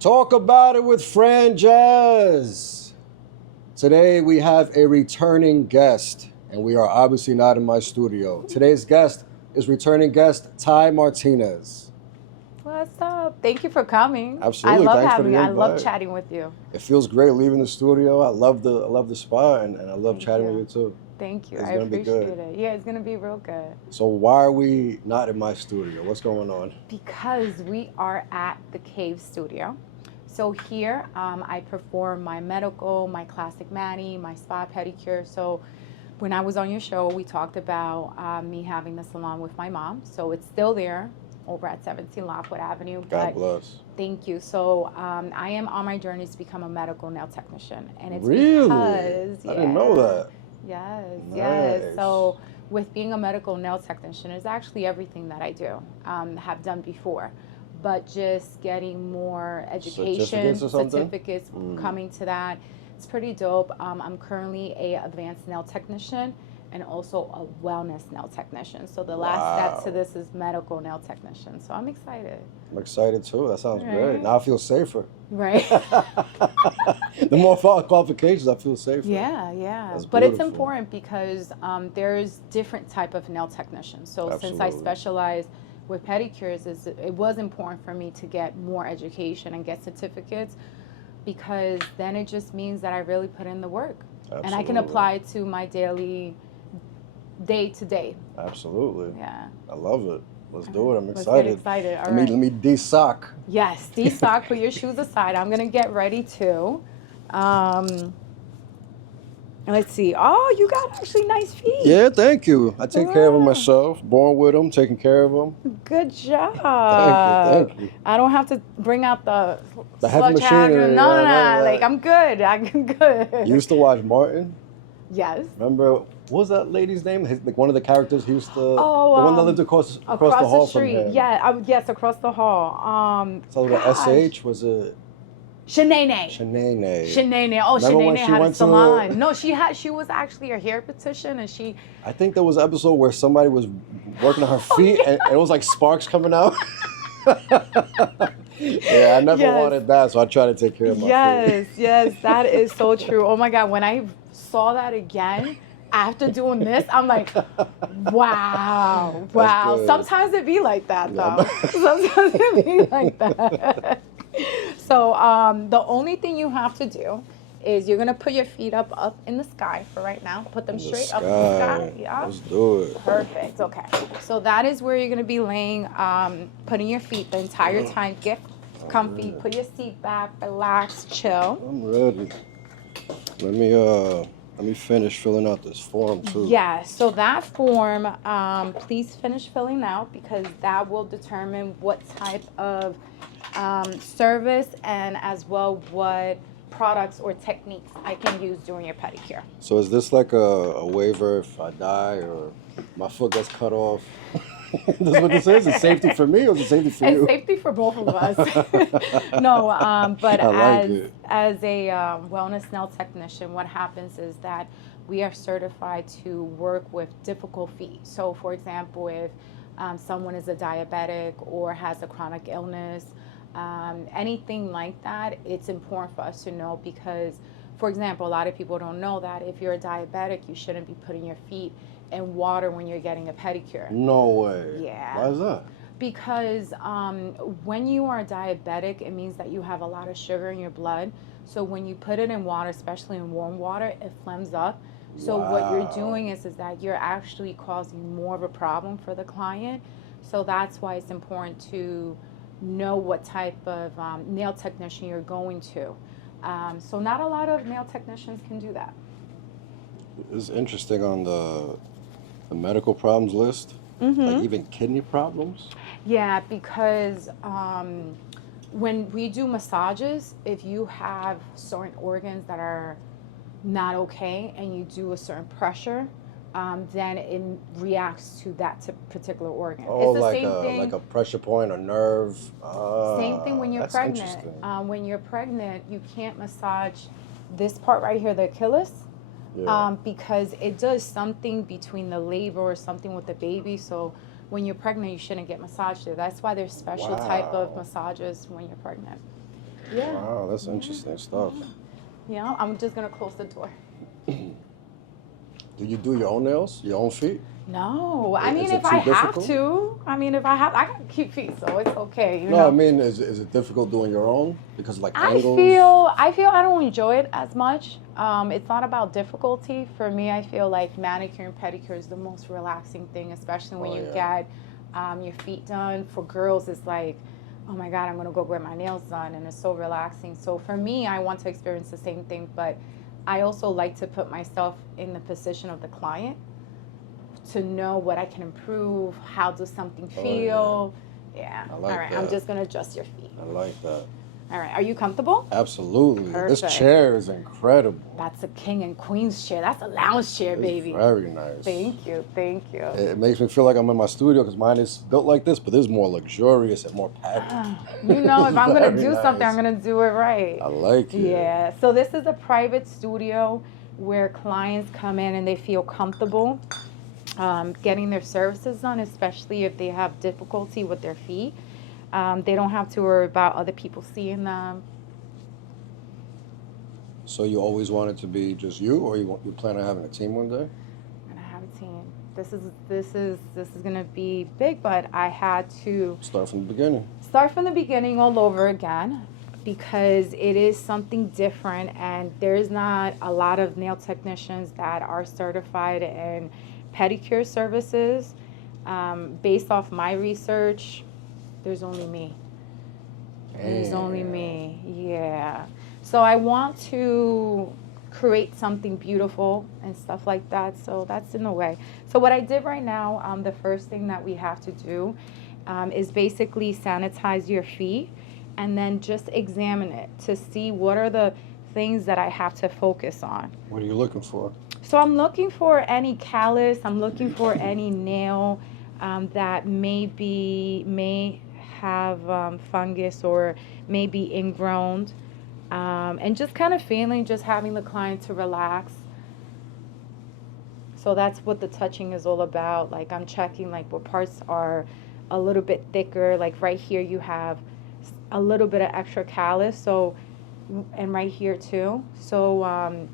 Talk about it with Franjez. Today we have a returning guest, and we are obviously not in my studio. Today's guest is returning guest Tai Martinez. What's up? Thank you for coming. Absolutely. I love Thanks for having the you. I invite. love chatting with you. It feels great leaving the studio. I love the spot, and I love chatting with you too. Thank you. It's I gonna be appreciate good. it. Yeah, it's gonna be real good. So why are we not in my studio? What's going on? Because we are at the Cave Studio. So here, I perform my medical, my classic mani, my spa pedicure. So when I was on your show, we talked about me having the salon with my mom. So it's still there over at 17 Lockwood Avenue. God bless. Thank you. So I am on my journey to become a medical nail technician. And it's Really? because... I didn't know that. Yes, Nice. yes. So with being a medical nail technician is actually everything that I do, have done before. But just getting more education, certificates coming to that. It's pretty dope. I'm currently a advanced nail technician and also a wellness nail technician. So the last step to this is medical nail technician. So I'm excited. I'm excited too. That sounds great. Now I feel safer. Right. The more qualifications, I feel safer. Yeah, yeah. That's but it's beautiful. important because there's different type of nail technicians. So since I specialize with pedicures, it was important for me to get more education and get certificates, because then it just means that I really put in the work. Absolutely. And I can apply it to my daily, day to day. Absolutely. Yeah. I love it. Let's do it. I'm excited. Let's get excited. All right. Let me de-sock. Yes, de-sock. Put your shoes aside. I'm gonna get ready too. Let's see. Oh, you got actually nice feet. Yeah, thank you. I take care of them myself. Born with them, taking care of them. Good job. Thank you. I don't have to bring out the heavy machinery. No. Like, I'm good. I'm good. You used to watch Martin? Yes. Remember, what was that lady's name? Like one of the characters he used to. Oh, the one that lived across the hall from him. Yeah. Yes, across the hall. So the SH was it? Shanae. Oh, Shanae had a salon. No, she was actually a hair beautician, and she... I think there was an episode where somebody was working on her feet, and it was like sparks coming out. Yeah, I never wanted that, so I tried to take care of my feet. Yes, that is so true. Oh my God, when I saw that again, after doing this, I'm like, wow. Sometimes it be like that, though. Sometimes it be like that. So the only thing you have to do is you're gonna put your feet up in the sky for right now. Put them straight up in the sky. Yeah. Let's do it. Perfect. Okay. So that is where you're gonna be laying, putting your feet the entire time. Get comfy. Put your seat back. Relax. Chill. I'm ready. Let me finish filling out this form too. Yeah. So that form, please finish filling out, because that will determine what type of service and as well what products or techniques I can use during your pedicure. So is this like a waiver if I die or my foot gets cut off? That's what this is? It's safety for me or is it safety for you? It's safety for both of us. No, but as a wellness nail technician, what happens is that we are certified to work with difficult feet. So for example, if someone is a diabetic or has a chronic illness, anything like that, it's important for us to know, because, for example, a lot of people don't know that if you're a diabetic, you shouldn't be putting your feet in water when you're getting a pedicure. No way. Yeah. Why is that? Because when you are diabetic, it means that you have a lot of sugar in your blood. So when you put it in water, especially in warm water, it flames up. So what you're doing is that you're actually causing more of a problem for the client. So that's why it's important to know what type of nail technician you're going to. So not a lot of nail technicians can do that. It's interesting on the medical problems list, like even kidney problems. Yeah, because when we do massages, if you have certain organs that are not okay and you do a certain pressure, then it reacts to that particular organ. Oh, it's the same thing. Like a pressure point or nerve. Same thing when you're pregnant. When you're pregnant, you can't massage this part right here, the Achilles, because it does something between the labor or something with the baby. So when you're pregnant, you shouldn't get massaged there. That's why there's special type of massages when you're pregnant. Yeah. Wow, that's interesting stuff. Yeah, I'm just gonna close the door. Do you do your own nails, your own feet? No, I mean Is it if I too have difficult? to, I got cute feet, so it's okay, you No, I know. mean, is it difficult doing your own because of, like, I angles? feel I feel I don't enjoy it as much. It's not about difficulty for me. I feel like manicure and pedicure is the most relaxing thing, especially when Oh you yeah. get your feet done. For girls, it's like, oh my god, I'm gonna go get my nails done, and it's so relaxing. So for me, I want to experience the same thing, but I also like to put myself in the position of the client to know what I can improve. How does something Oh yeah. feel? Yeah. I All like right. I'm that. just gonna adjust your feet. I like that. All right. Are you comfortable? Absolutely. This Perfect. chair is incredible. That's a king and queen's chair. That's a lounge chair, It's baby. very nice. Thank you. Thank you. It makes me feel like I'm in my studio because mine is built like this, but this is more luxurious and more padded. You know, if I'm gonna Very do something, nice. I'm gonna do it right. I like it. Yeah. So this is a private studio where clients come in and they feel comfortable getting their services done, especially if they have difficulty with their feet. They don't have to worry about other people seeing them. So you always want it to be just you, or you plan on having a team one day? I'm gonna have a team. This is gonna be big, but I had to Start from the beginning. start from the beginning all over again because it is something different, and there's not a lot of nail technicians that are certified in pedicure services. Based off my research, there's only me. There's only me. Yeah. So I want to create something beautiful and stuff like that. So that's in the way. So what I did right now, the first thing that we have to do is basically sanitize your feet and then just examine it to see what are the things that I have to focus on. What are you looking for? So I'm looking for any callus. I'm looking for any nail that may have fungus or may be ingrown. And just kind of feeling, just having the client to relax. So that's what the touching is all about. Like I'm checking like what parts are a little bit thicker. Like right here you have a little bit of extra callus. So, and right here too. So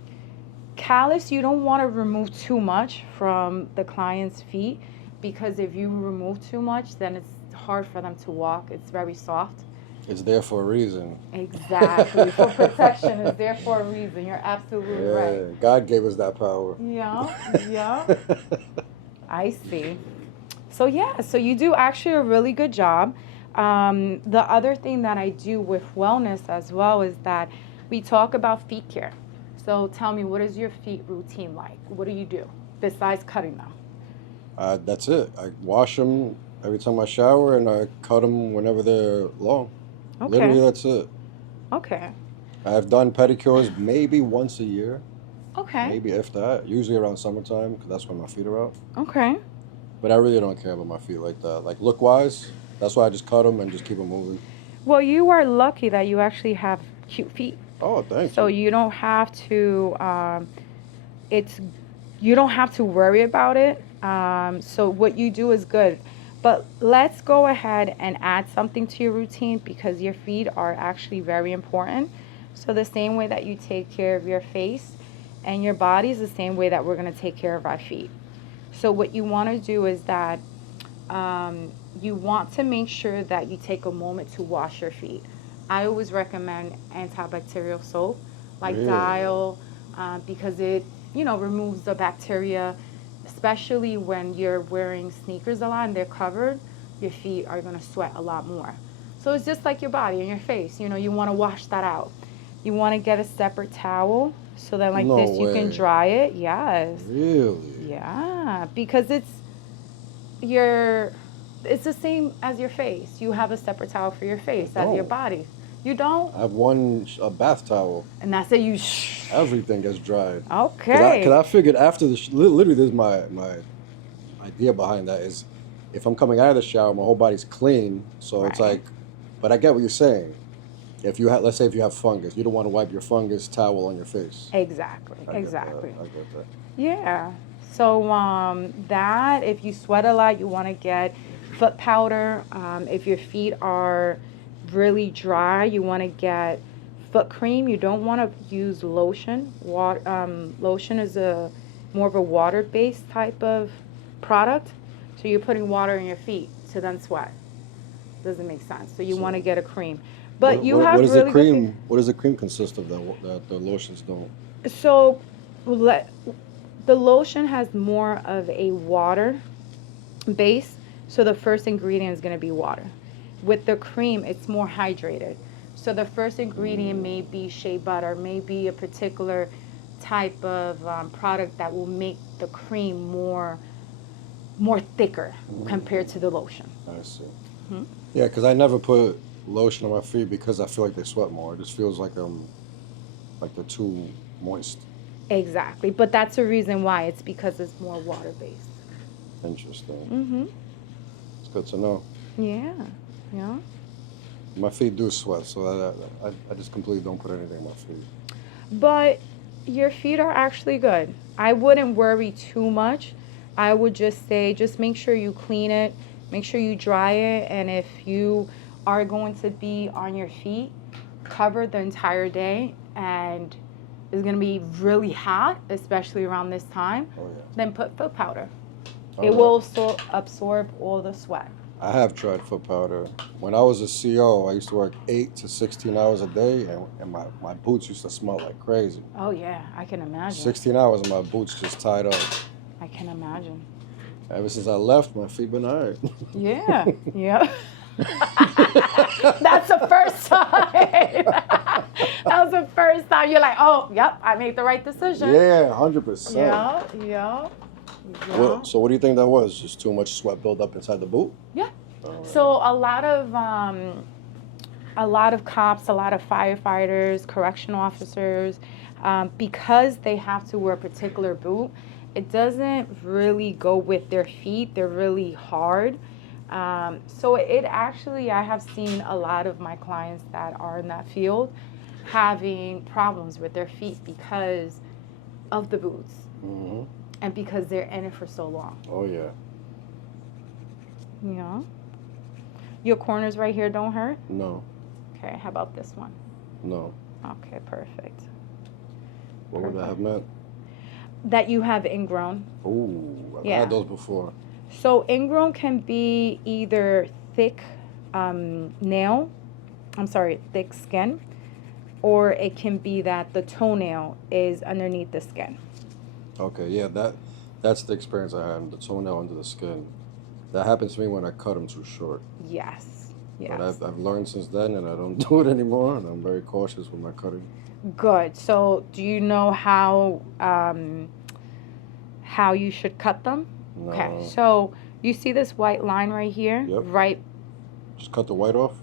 callus, you don't want to remove too much from the client's feet because if you remove too much, then it's hard for them to walk. It's very soft. It's there for a reason. Exactly. For protection is there for a reason. You're absolutely right. God gave us that power. Yeah, yeah. I see. So yeah, so you do actually a really good job. The other thing that I do with wellness as well is that we talk about feet care. So tell me, what is your feet routine like? What do you do besides cutting them? That's it. I wash them every time I shower, and I cut them whenever they're long. Okay. Literally, that's it. Okay. I've done pedicures maybe once a year, Okay. maybe if that. Usually around summertime, because that's when my feet are out. Okay. But I really don't care about my feet like that. Like look-wise, that's why I just cut them and just keep them moving. Well, you are lucky that you actually have cute feet. Oh, thank So you. you don't have to. You don't have to worry about it. So what you do is good. But let's go ahead and add something to your routine because your feet are actually very important. So the same way that you take care of your face and your body is the same way that we're going to take care of our feet. So what you want to do is that you want to make sure that you take a moment to wash your feet. I always recommend antibacterial soap like Really? Dial because it, removes the bacteria, especially when you're wearing sneakers a lot and they're covered, your feet are going to sweat a lot more. So it's just like your body and your face, you want to wash that out. You want to get a separate towel so that like No this you can way. dry it. Yes. Really? Yeah, because it's the same as your face. You have a separate towel for your face as your don't. body. You don't? I have a bath towel. And that's it. Everything gets dried. Okay. Because I figured after literally this is my idea behind that is if I'm coming out of the shower, my whole body's clean. So it's Right. like, but I get what you're saying. If you let's say if you have fungus, you don't want to wipe your fungus towel on your face. Exactly. I get Exactly. that. I get that. Yeah. So that if you sweat a lot, you want to get foot powder. If your feet are really dry, you want to get foot cream. You don't want to use lotion. Lotion is a more of a water-based type of product. So you're putting water in your feet to then sweat. Doesn't make sense. So you want to get a cream. But you have what is really the cream? What does the cream consist of that the lotions don't? So the lotion has more of a water base. So the first ingredient is going to be water. With the cream, it's more hydrated. So the first ingredient may be shea butter, may be a particular type of product that will make the cream more thicker compared to the lotion. I see. Yeah, because I never put lotion on my feet because I feel like they sweat more. It just feels like they're too moist. Exactly, but that's the reason why. It's because it's more water based. Interesting. It's good to know. Yeah. My feet do sweat, so I just completely don't put anything on my feet. But your feet are actually good. I wouldn't worry too much. I would just say, just make sure you clean it, make sure you dry it, and if you are going to be on your feet covered the entire day and it's going to be really hot, especially around this time, then put foot powder. It will absorb all the sweat. I have tried foot powder. When I was a CO, I used to work 8 to 16 hours a day, and my boots used to smell like crazy. Oh, yeah, I can imagine. 16 hours and my boots just tied up. I can imagine. Ever since I left, my feet been all right. Yeah. That's the first time. That was the first time you're like, oh, yep, I made the right decision. Yeah, 100%. Yeah. So what do you think that was? Just too much sweat build up inside the boot? Yeah. So a lot of cops, a lot of firefighters, correctional officers, because they have to wear a particular boot, it doesn't really go with their feet. They're really hard. So it actually, I have seen a lot of my clients that are in that field having problems with their feet because of the boots. And because they're in it for so long. Oh, yeah. Yeah. Your corners right here don't hurt? No. Okay, how about this one? No. Okay, perfect. What would that have meant? That you have ingrown. Oh, I've had those before. So ingrown can be either thick thick skin, or it can be that the toenail is underneath the skin. Okay, yeah, that's the experience I had, the toenail under the skin. That happens to me when I cut them too short. Yes. But I've learned since then, and I don't do it anymore, and I'm very cautious with my cutting. Good. So do you know how you should cut them? No. Okay, so you see this white line right here? Yep. Right. Just cut the white off?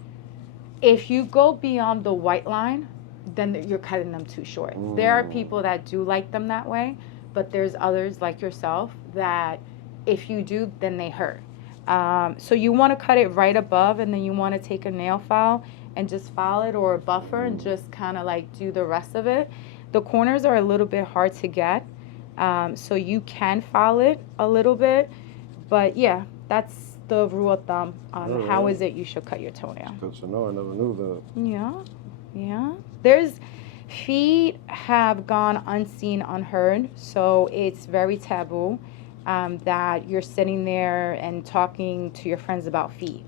If you go beyond the white line, then you're cutting them too short. There are people that do like them that way, but there's others like yourself that if you do, then they hurt. So you want to cut it right above, and then you want to take a nail file and just file it, or a buffer, and just kind of like do the rest of it. The corners are a little bit hard to get, so you can file it a little bit, but yeah, that's the rule of thumb on how is it you should cut your toenail. Good to know. I never knew that. Yeah. There's feet have gone unseen, unheard, so it's very taboo that you're sitting there and talking to your friends about feet.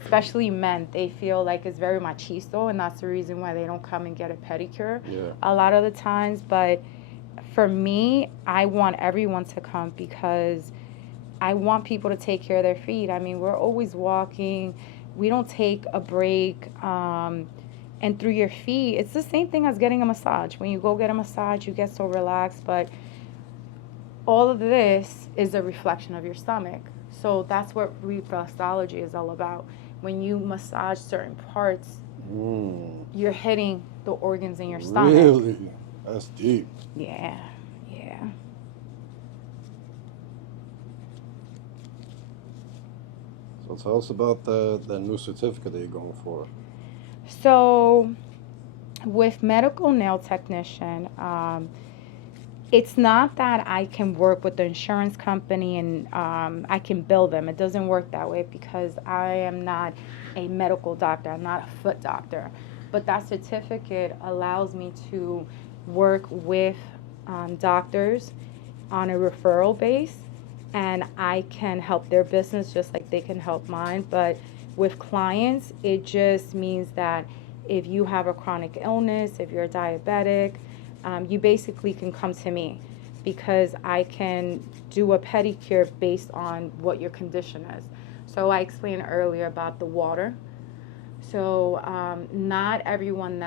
Especially men, they feel like it's very machisto, and that's the reason why they don't come and get a pedicure a lot of the times. But for me, I want everyone to come because I want people to take care of their feet. I mean, we're always walking. We don't take a break. And through your feet, it's the same thing as getting a massage. When you go get a massage, you get so relaxed, but all of this is a reflection of your stomach. So that's what reflexology is all about. When you massage certain parts, you're hitting the organs in your stomach. Really? That's deep. Yeah. So tell us about the new certificate that you're going for. So with medical nail technician, it's not that I can work with the insurance company and I can bill them. It doesn't work that way because I am not a medical doctor. I'm not a foot doctor. But that certificate allows me to work with doctors on a referral base, and I can help their business just like they can help mine. But with clients, it just means that if you have a chronic illness, if you're diabetic, you basically can come to me because I can do a pedicure based on what your condition is. So I explained earlier about the water. So not everyone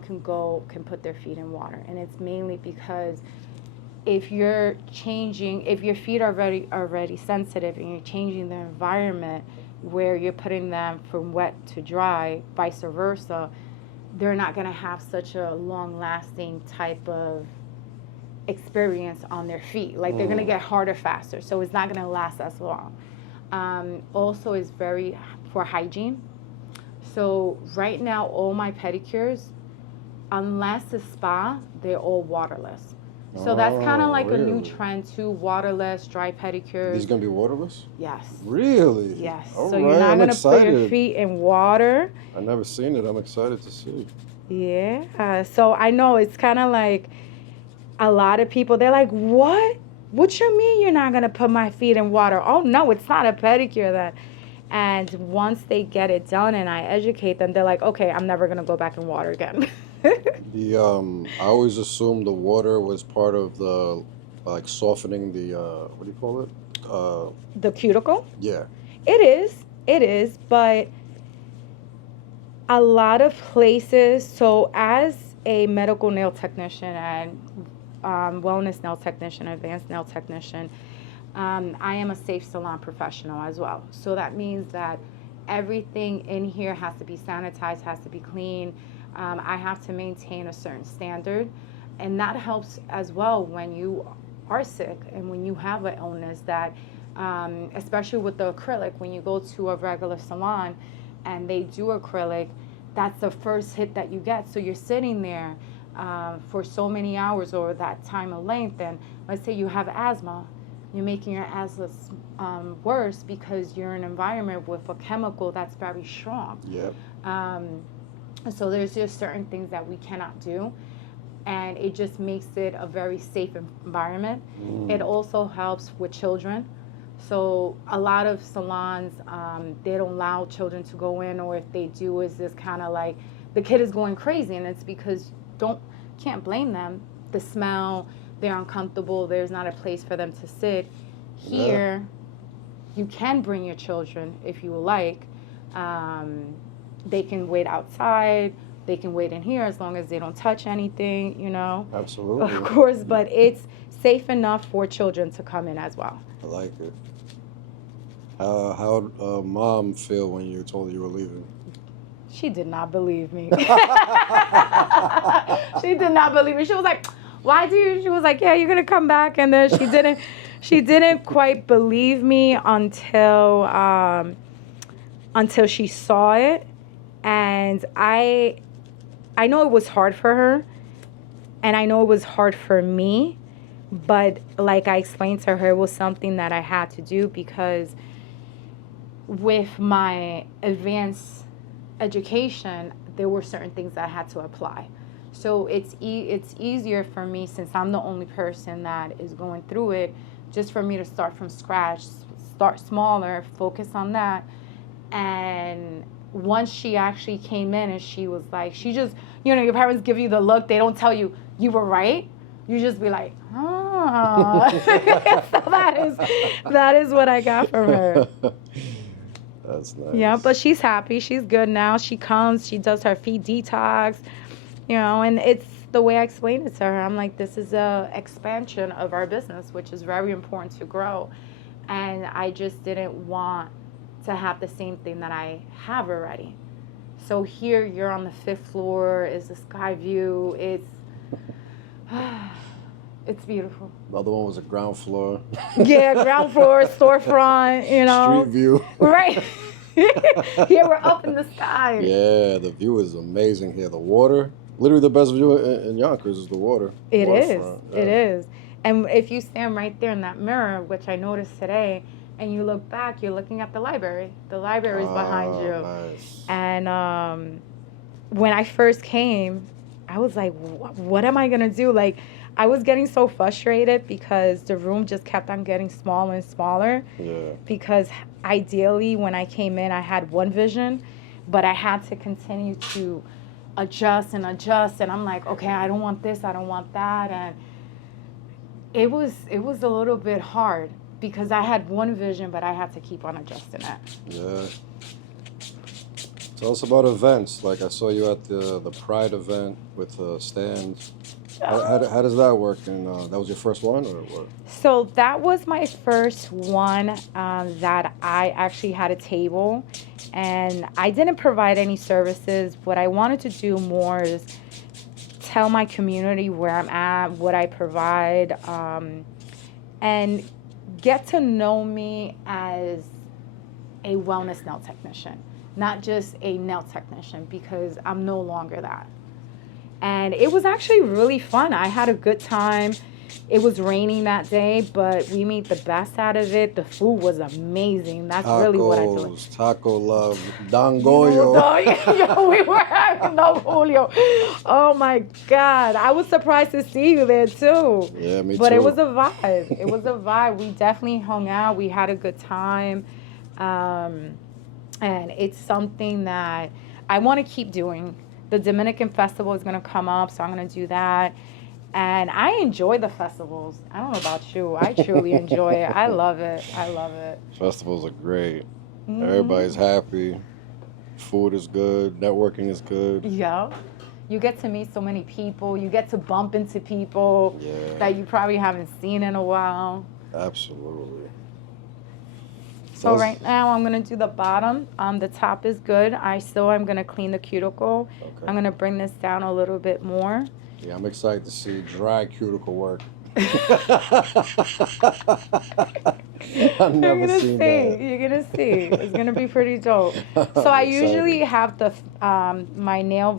can put their feet in water, and it's mainly because if your feet are already sensitive and you're changing the environment where you're putting them from wet to dry, vice versa, they're not going to have such a long-lasting type of experience on their feet. Like they're going to get harder faster, so it's not going to last as long. Also, is very for hygiene. So right now, all my pedicures, unless a spa, they're all waterless. So that's kind of like really? A new trend too, waterless, dry pedicures. These gonna be waterless? Yes. Really? Yes. All so right, you're not I'm gonna excited. put your feet in water. I've never seen it. I'm excited to see. Yeah. So I know it's kind of like a lot of people, they're like, what? What you mean you're not gonna put my feet in water? Oh no, it's not a pedicure then. And once they get it done and I educate them, they're like, okay, I'm never gonna go back in water again. I always assumed the water was part of the like softening the what do you call it? The cuticle? Yeah. It is, but a lot of places, so as a medical nail technician and wellness nail technician, advanced nail technician, I am a safe salon professional as well. So that means that everything in here has to be sanitized, has to be clean. I have to maintain a certain standard, and that helps as well when you are sick and when you have an illness that, especially with the acrylic, when you go to a regular salon and they do acrylic, that's the first hit that you get. So you're sitting there for so many hours or that time of length, and let's say you have asthma, you're making your asthma worse because you're in an environment with a chemical that's very strong. Yep. So there's just certain things that we cannot do, and it just makes it a very safe environment. It also helps with children. So a lot of salons, they don't allow children to go in, or if they do, is this kind of like the kid is going crazy, and it's because can't blame them. The smell, they're uncomfortable, there's not a place for them to sit. Here, you can bring your children if you like. They can wait outside, they can wait in here as long as they don't touch anything, you know. Absolutely. Of course, but it's safe enough for children to come in as well. I like it. How'd mom feel when you told her you were leaving? She did not believe me. She did not believe me. She was like, why do you? She was like, yeah, you're going to come back. And then she didn't quite believe me until she saw it. And I know it was hard for her, and I know it was hard for me, but like I explained to her, it was something that I had to do because with my advanced education, there were certain things that I had to apply. So it's easier for me, since I'm the only person that is going through it, just for me to start from scratch, start smaller, focus on that. And once she actually came in and she was like, she just, you know, your parents give you the look, they don't tell you, you were right. You just be like, oh. So that is what I got from her. That's nice. Yeah, but she's happy. She's good now. She comes, she does her feet detox, you know, and it's the way I explained it to her. I'm like, this is a expansion of our business, which is very important to grow. And I just didn't want to have the same thing that I have already. So here you're on the 5th floor, is the sky view. It's beautiful. The other one was a ground floor. Yeah, ground floor, storefront, you know. Street view. Right. Here we're up in the sky. Yeah, the view is amazing here. The water, literally the best view in Yonkers is the water. It is. And if you stand right there in that mirror, which I noticed today, and you look back, you're looking at the library. The library is behind you. Nice. And when I first came, I was like, what am I going to do? Like, I was getting so frustrated because the room just kept on getting smaller and smaller. Yeah. Because ideally, when I came in, I had one vision, but I had to continue to adjust. And I'm like, okay, I don't want this, I don't want that. And it was a little bit hard because I had one vision, but I had to keep on adjusting it. Yeah. Tell us about events. Like I saw you at the Pride event with Stan. How does that work? And that was your first one, or what? So that was my first one that I actually had a table, and I didn't provide any services. What I wanted to do more is tell my community where I'm at, what I provide, and get to know me as a wellness nail technician, not just a nail technician, because I'm no longer that. And it was actually really fun. I had a good time. It was raining that day, but we made the best out of it. The food was amazing. That's really what I do. Taco love, Don Goyo. Yo, we were having no Julio. Oh my God. I was surprised to see you there too. Yeah, me too. But it was a vibe. It was a vibe. We definitely hung out. We had a good time. And it's something that I want to keep doing. The Dominican Festival is going to come up, so I'm going to do that. And I enjoy the festivals. I don't know about you. I truly enjoy it. I love it. I love it. Festivals are great. Mm-hmm. Everybody's happy. Food is good. Networking is good. Yeah. You get to meet so many people. You get to bump into people that you probably haven't seen in a while. Absolutely. So right now I'm going to do the bottom. The top is good. I'm going to clean the cuticle. Okay. I'm going to bring this down a little bit more. Yeah, I'm excited to see dry cuticle work. I've never seen that. You're going to see. It's going to be pretty dope. So I usually have the my nail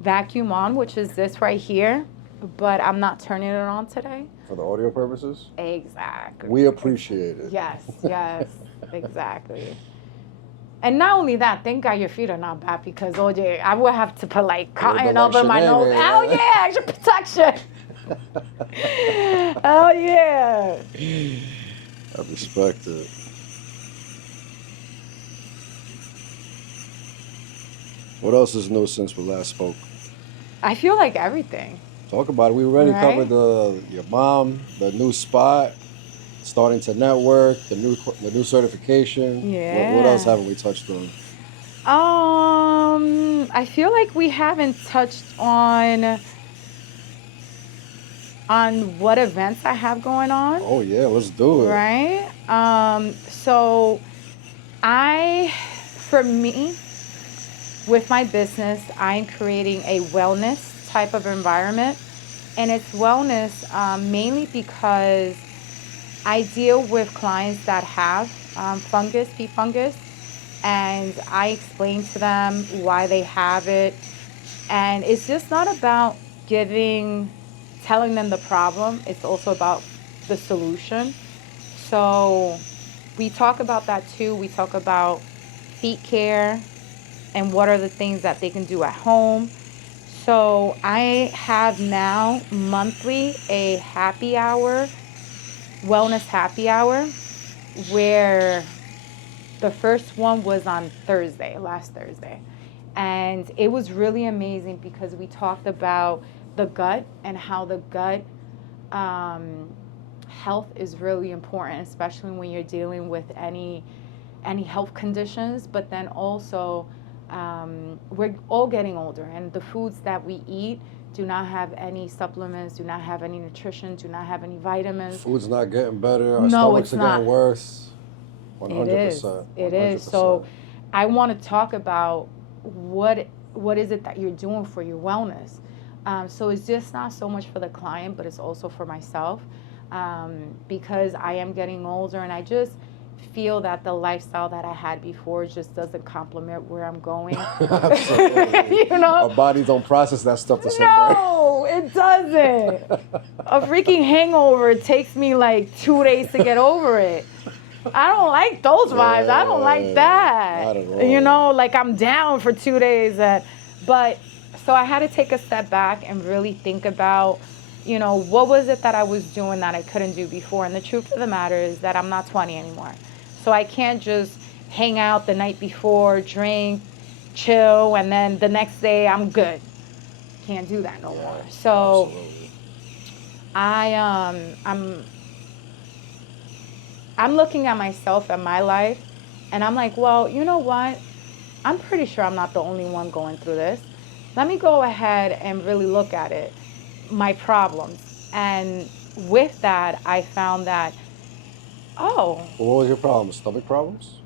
vacuum on, which is this right here. But I'm not turning it on today. For the audio purposes? Exactly. We appreciate it. Yes, exactly. And not only that, thank God your feet are not bad because, OJ, I would have to put like cotton over my nose. Oh, yeah, extra protection. Oh, yeah. I respect it. What else is new since we last spoke? I feel like everything. Talk about it. We already covered your mom, the new spot, starting to network, the new certification. Yeah. What else haven't we touched on? I feel like we haven't touched on what events I have going on. Oh yeah, let's do it. Right. So for me, with my business, I'm creating a wellness type of environment, and it's wellness mainly because I deal with clients that have feet fungus, and I explain to them why they have it. And it's just not about telling them the problem, it's also about the solution. So we talk about that too. We talk about feet care and what are the things that they can do at home. So I have now monthly a happy hour, wellness happy hour, where the first one was on last Thursday. And it was really amazing because we talked about the gut and how the gut health is really important, especially when you're dealing with any health conditions, but then also we're all getting older, and the foods that we eat do not have any supplements, do not have any nutrition, do not have any vitamins. Food's not getting better. Our stomachs are getting worse. 100%. It is. So I want to talk about what is it that you're doing for your wellness. So it's just not so much for the client, but it's also for myself, because I am getting older, and I just feel that the lifestyle that I had before just doesn't complement where I'm going. Absolutely. You know? Our bodies don't process that stuff the same way. No, it doesn't. A freaking hangover, it takes me like 2 days to get over it. I don't like those vibes. I don't like that. Not at all. You know, like I'm down for 2 days. But so I had to take a step back and really think about, you know, what was it that I was doing that I couldn't do before? And the truth of the matter is that I'm not 20 anymore. So I can't just hang out the night before, drink, chill, and then the next day I'm good. Can't do that no more. So Absolutely. I'm looking at myself and my life, and I'm like, well, you know what? I'm pretty sure I'm not the only one going through this. Let me go ahead and really look at it, my problems. And with that, I found that, oh. What was your problem? Stomach problems?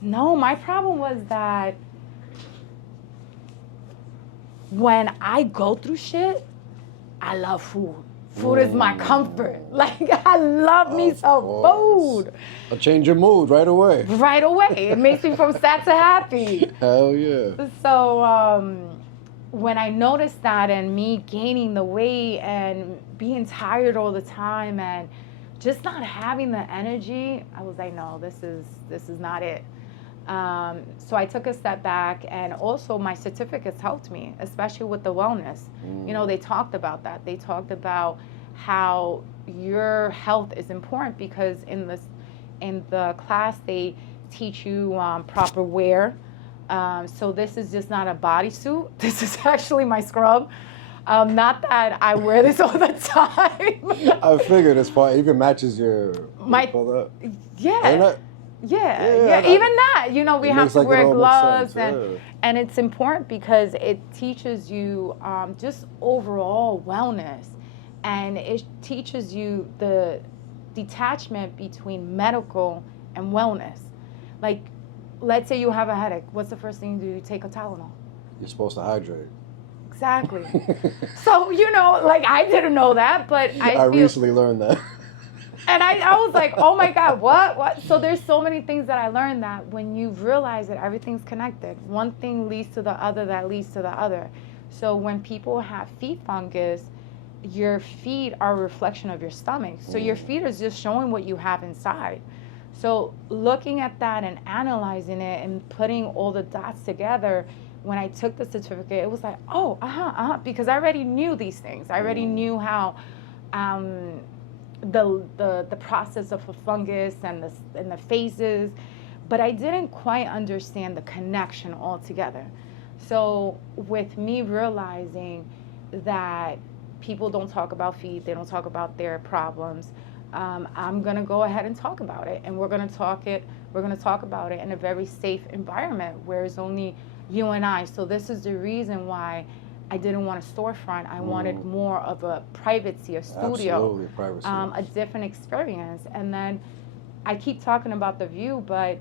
No, my problem was that when I go through shit, I love food. Food is my comfort. Like, I love me some food. A change of mood right away. Right away. It makes me from sad to happy. Hell yeah. So when I noticed that, and me gaining the weight and being tired all the time and just not having the energy, I was like, no, this is not it. So I took a step back, and also my certificates helped me, especially with the wellness. You know, they talked about that. They talked about how your health is important, because in the class they teach you proper wear. So this is just not a bodysuit. This is actually my scrub. Not that I wear this all the time. I figured it's fine. It even matches your Yeah. Yeah. Even that, you know, we have to wear gloves, and it's important because it teaches you just overall wellness, and it teaches you the detachment between medical and wellness. Like, let's say you have a headache. What's the first thing you do? You take a Tylenol. You're supposed to hydrate. Exactly. So, you know, like, I didn't know that, but I recently learned that. And I was like, oh my God, what? So there's so many things that I learned, that when you realize that everything's connected, one thing leads to the other, that leads to the other. So when people have feet fungus, your feet are a reflection of your stomach. So your feet is just showing what you have inside. So looking at that and analyzing it and putting all the dots together, when I took the certificate, it was like, oh, because I already knew these things. I already knew how the process of a fungus and the phases, but I didn't quite understand the connection altogether. So with me realizing that people don't talk about feet, they don't talk about their problems, I'm gonna go ahead and talk about it, and we're gonna talk about it in a very safe environment where it's only you and I. So this is the reason why I didn't want a storefront. I wanted more of a privacy, a studio. Absolutely, privacy. A different experience. And then I keep talking about the view, but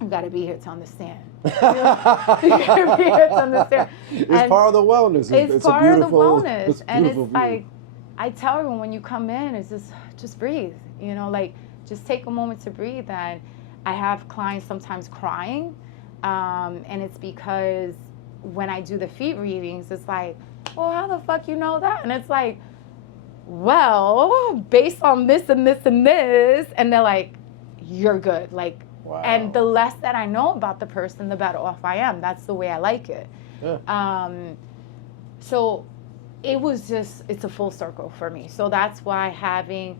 you got to be here to understand. You got to be here to understand. It's part of the wellness. It's part of the wellness. And it's like, I tell everyone, when you come in, it's just breathe. You know, like, just take a moment to breathe. And I have clients sometimes crying, and it's because when I do the feet readings, it's like, well, how the fuck you know that? And it's like, well, based on this and this and this. And they're like, you're good. Like, wow. And the less that I know about the person, the better off I am. That's the way I like it. Yeah. So it was it's a full circle for me. So that's why having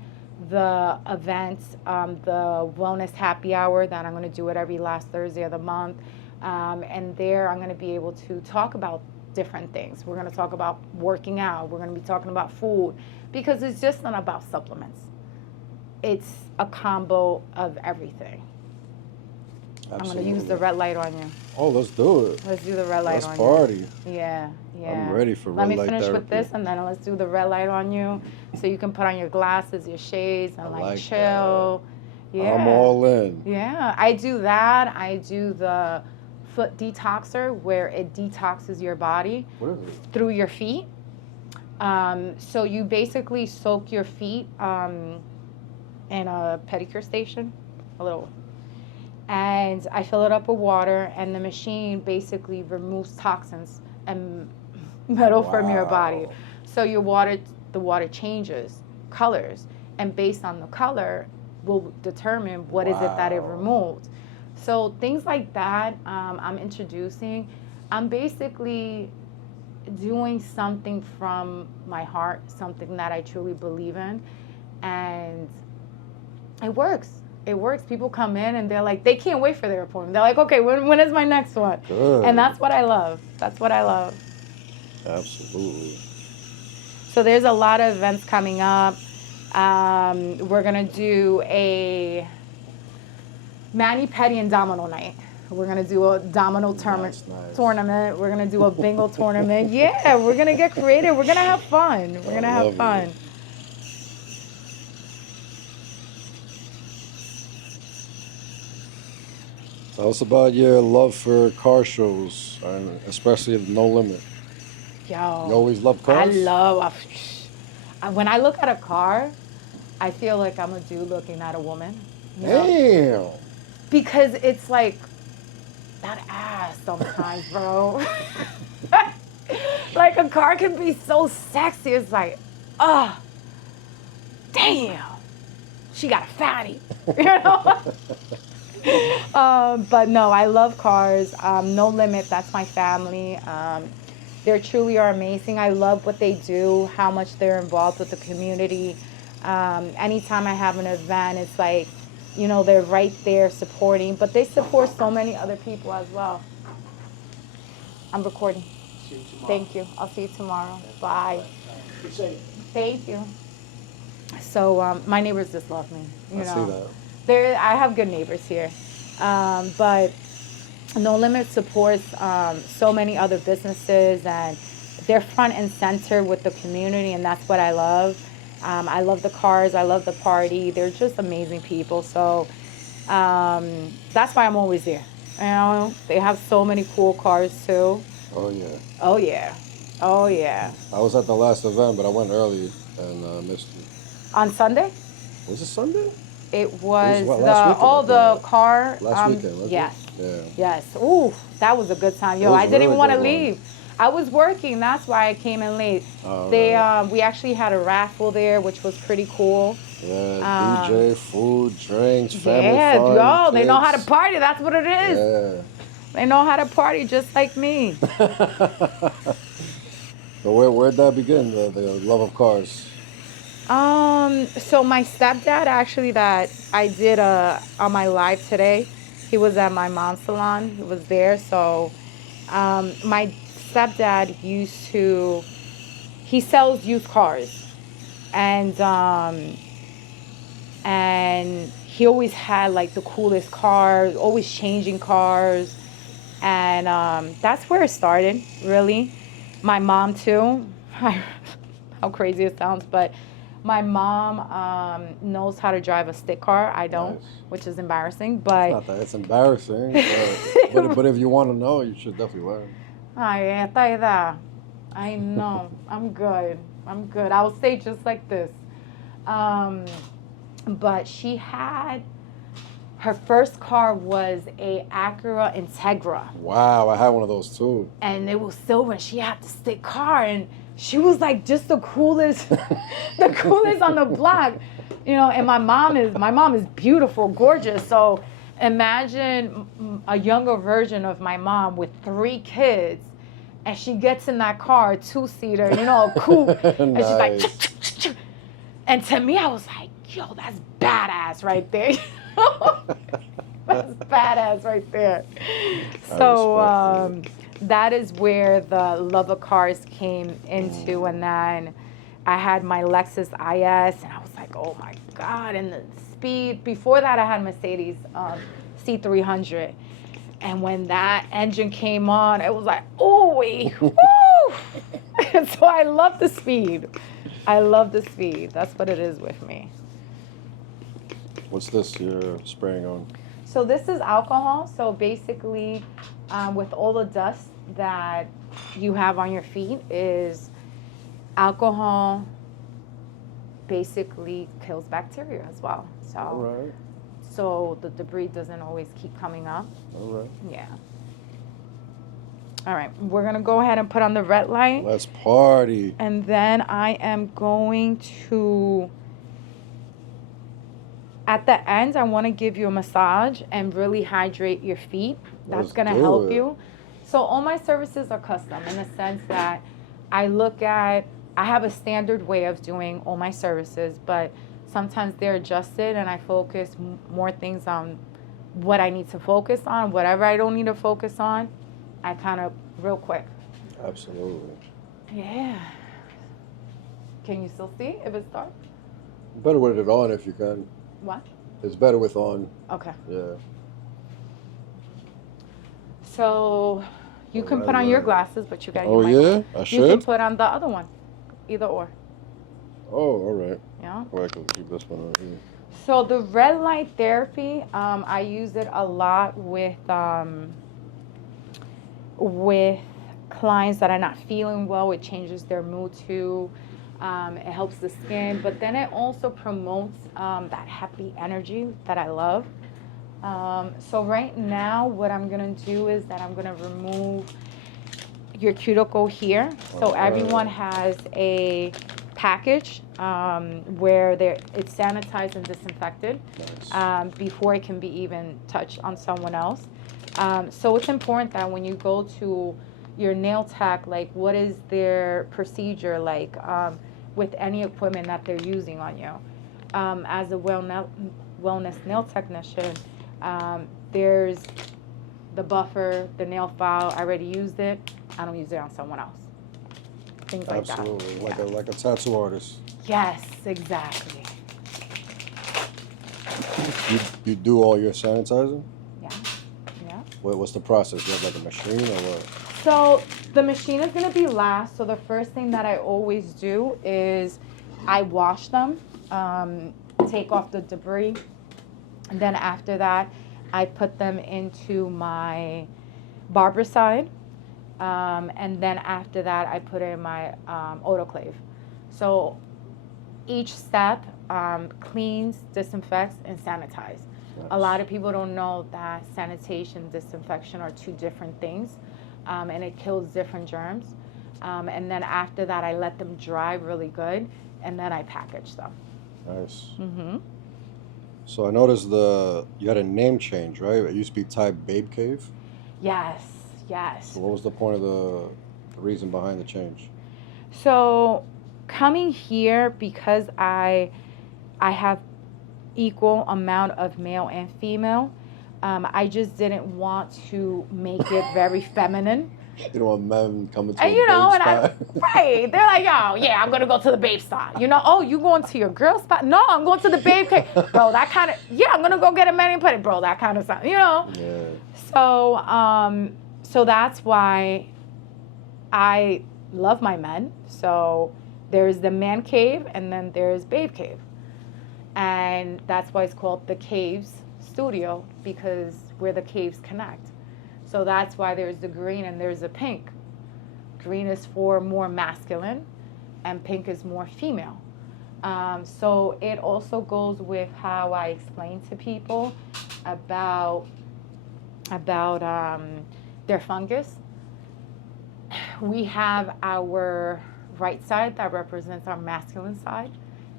the events, the wellness happy hour, that I'm going to do it every last Thursday of the month. And there I'm going to be able to talk about different things. We're going to talk about working out. We're going to be talking about food, because it's just not about supplements. It's a combo of everything. Absolutely. I'm going to use the red light on you. Oh, let's do it. Let's do the red light on you. Let's party. Yeah. I'm ready for red light therapy. Let me finish with this, and then let's do the red light on you, so you can put on your glasses, your shades, and like chill. That. Yeah. I'm all in. Yeah. I do that. I do the foot detoxer, where it detoxes your body through your feet. So you basically soak your feet in a pedicure station, a little and I fill it up with water, and the machine basically removes toxins and metal from your body. So the water changes colors, and based on the color, will determine what is it that it removed. So things like that, I'm introducing. I'm basically doing something from my heart, something that I truly believe in, and it works. It works. People come in and they're like, they can't wait for their appointment. They're like, okay, when is my next one? Good. And that's what I love. That's what I love. Absolutely. So there's a lot of events coming up. We're going to do a mani, pedi, and domino night. We're going to do a domino tournament. We're going to do a bingo tournament. Yeah, we're going to get creative. We're going to have fun. We're going to have fun. Tell us about your love for car shows, and especially the No Limit. Yo. You always love cars? When I look at a car, I feel like I'm a dude looking at a woman. You know? Damn. Because it's like, that ass sometimes, bro. Like a car can be so sexy. It's like, damn, she got a fatty, you know? But no, I love cars. No Limit, that's my family. They truly are amazing. I love what they do, how much they're involved with the community. Anytime I have an event, it's like, you know, they're right there supporting, but they support so many other people as well. I'm recording. See you tomorrow. Thank you. I'll see you tomorrow. Bye. Be safe. Thank you. So my neighbors just love me. You know, see that. I have good neighbors here, but No Limit supports so many other businesses, and they're front and center with the community, and that's what I love. I love the cars. I love the party. They're just amazing people. So that's why I'm always there. You know, they have so many cool cars too. Oh, yeah. Oh, yeah. Oh, yeah. I was at the last event, but I went early and missed you. On Sunday? Was it Sunday? It was the car. Last weekend, wasn't yes. it? Yeah. Yes. Ooh, that was a good time. Yo, I didn't even want to leave. I was working. That's why I came in late. We actually had a raffle there, which was pretty cool. Yeah, DJ, food, drinks, family fun. Yeah, yo, kids. they know how to party. That's what it is. Yeah. They know how to party just like me. So where'd that begin, the love of cars? So my stepdad, actually, that I did on my live today, he was at my mom's salon. He was there. So my stepdad he sells used cars, and he always had like the coolest cars, always changing cars, and that's where it started, really. My mom too. How crazy it sounds, but my mom knows how to drive a stick car. I don't, Nice. Which is embarrassing. But It's not that. It's embarrassing. But if you want to know, you should definitely learn. I know. I'm good. I'll say just like this. But her first car was a Acura Integra. Wow, I had one of those too. And it was silver, and she had the stick car, and she was like just the coolest, the coolest on the block, you know. And my mom is beautiful, gorgeous. So imagine a younger version of my mom with 3 kids, and she gets in that car, a 2-seater, you know, a coupe, and Nice. she's like, and to me, I was like, yo, that's badass right there. That's badass right there. So that is where the love of cars came into, and then I had my Lexus IS, and I was like, oh my God, and the speed. Before that, I had Mercedes C300, and when that engine came on, it was like, ooh, woo! So I love the speed. That's what it is with me. What's this you're spraying on? So this is alcohol. So basically, with all the dust that you have on your feet, is alcohol basically kills bacteria as well. So, All right. so the debris doesn't always keep coming up. All right. Yeah. All right, we're gonna go ahead and put on the red light. Let's party. And then I am going to, at the end, I want to give you a massage and really hydrate your feet. That's gonna help you. So all my services are custom in the sense that I have a standard way of doing all my services, but sometimes they're adjusted and I focus more things on what I need to focus on. Whatever I don't need to focus on, I kind of real quick. Absolutely. Yeah. Can you still see if it's dark? Better with it on if you can. What? It's better with on. Okay. Yeah. So you can put on your glasses, but you gotta. Oh yeah, I should. You can put on the other one, either or. Oh, all right. Yeah. Or I can keep this one on here. So the red light therapy, I use it a lot with clients that are not feeling well. It changes their mood too. It helps the skin, but then it also promotes that happy energy that I love. So right now, what I'm gonna do is that I'm gonna remove your cuticle here. So everyone has a package where it's sanitized and disinfected before it can be even touched on someone else. So it's important that when you go to your nail tech, like what is their procedure like with any equipment that they're using on you. As a wellness nail technician, there's the buffer, the nail file. I already used it. I don't use it on someone else. Things like that. Absolutely, like a tattoo artist. Yes, exactly. You do all your sanitizing? Yeah. What's the process? You have like a machine or what? So the machine is gonna be last. So the first thing that I always do is I wash them, take off the debris, and then after that, I put them into my barbicide, and then after that, I put it in my autoclave. So each step cleans, disinfects, and sanitizes. Yes. A lot of people don't know that sanitation and disinfection are two different things, and it kills different germs. And then after that, I let them dry really good, and then I package them. Nice. Mm-hmm. So I noticed you had a name change, right? It used to be Tai Babe Cave. Yes. So what was the point of the reason behind the change? So coming here, because I have equal amount of male and female, I just didn't want to make it very feminine. You don't want men coming to and, a babe spot. Right. They're like, oh, yeah, I'm going to go to the babe spot. Oh, you going to your girl spot? No, I'm going to the babe cave. Bro, that kind of, I'm going to go get a mani pedi. Bro, that kind of stuff, Yeah. So that's why I love my men. So there's the man cave and then there's babe cave. And that's why it's called the Caves Studio, because where the caves connect. So that's why there's the green and there's the pink. Green is for more masculine and pink is more female. So it also goes with how I explain to people about their fungus. We have our right side that represents our masculine side,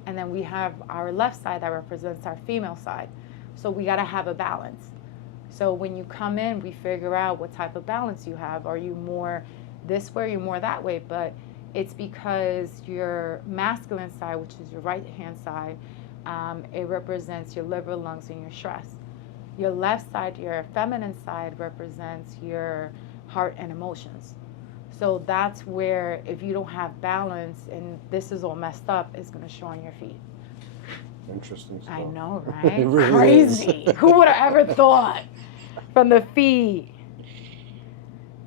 and then we have our left side that represents our female side. So we gotta have a balance. So when you come in, we figure out what type of balance you have. Are you more this way, are you more that way? But it's because your masculine side, which is your right hand side, it represents your liver, lungs, and your stress. Your left side, your feminine side, represents your heart and emotions. So that's where if you don't have balance and this is all messed up, it's gonna show on your feet. Interesting stuff. I know, right? It really Crazy. is. Who would have ever thought? From the feet.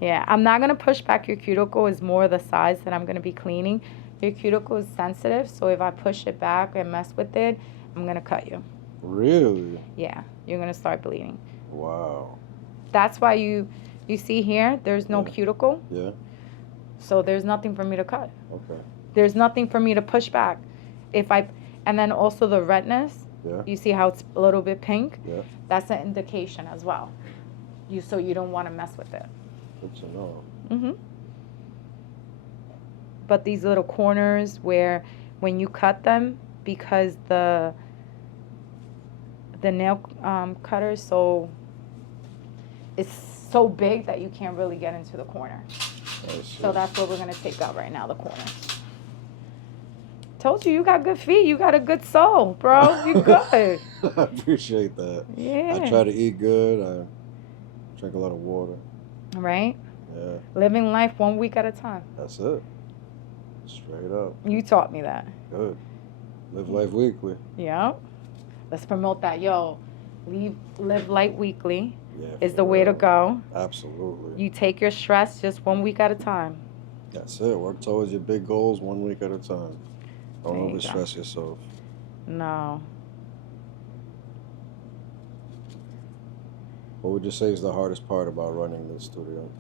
Yeah, I'm not gonna push back your cuticle. It's more the sides that I'm gonna be cleaning. Your cuticle is sensitive, so if I push it back and mess with it, I'm gonna cut you. Really? Yeah, you're gonna start bleeding. Wow. That's why you see here, there's no cuticle. Yeah. So there's nothing for me to cut. Okay. There's nothing for me to push back. And then also the redness, Yeah. You see how it's a little bit pink? Yeah. That's an indication as well. So you don't want to mess with it. Good to know. Mm-hmm. But these little corners where when you cut them, because the nail cutter is so, it's so big that you can't really get into the corner. So that's what we're going to take out right now, the corners. Told you, you got good feet. You got a good soul, bro. You good. I appreciate that. Yeah. I try to eat good. I drink a lot of water. Right? Yeah. Living life 1 week at a time. That's it. Straight up. You taught me that. Good. Live life weekly. Yeah. Let's promote that. Yo, live light weekly is the for way to real. go. Absolutely. You take your stress just 1 week at a time. That's it. Work towards your big goals 1 week at a time. There Don't you overstress yourself. No. What would you say is the hardest part about running the studio?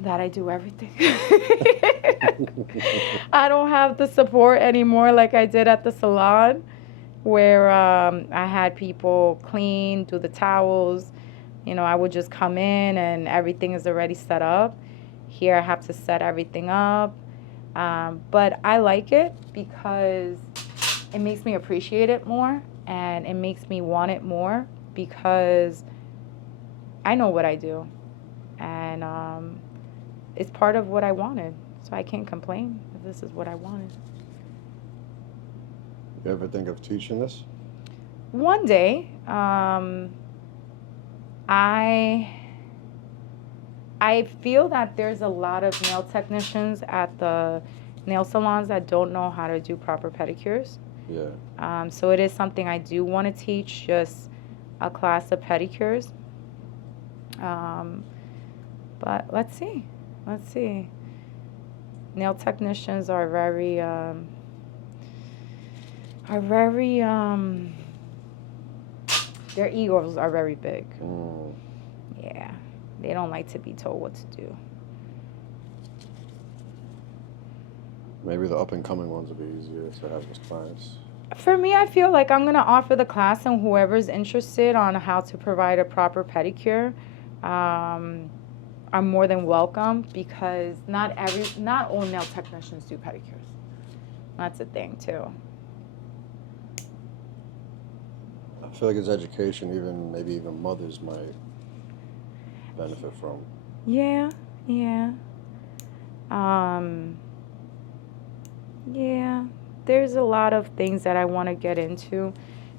That I do everything. I don't have the support anymore like I did at the salon, where I had people clean, do the towels. You know, I would just come in and everything is already set up. Here I have to set everything up. But I like it because it makes me appreciate it more, and it makes me want it more because I know what I do. And it's part of what I wanted. So I can't complain if this is what I wanted. You ever think of teaching this? One day, I feel that there's a lot of nail technicians at the nail salons that don't know how to do proper pedicures. Yeah. So it is something I do want to teach, just a class of pedicures. But let's see. Nail technicians are very their egos are very big. Yeah. They don't like to be told what to do. Maybe the up-and-coming ones will be easier to have as clients. For me, I feel like I'm going to offer the class, and whoever's interested on how to provide a proper pedicure are more than welcome, because not all nail technicians do pedicures. That's a thing, too. I feel like it's education, maybe even mothers might benefit from. Yeah. There's a lot of things that I want to get into,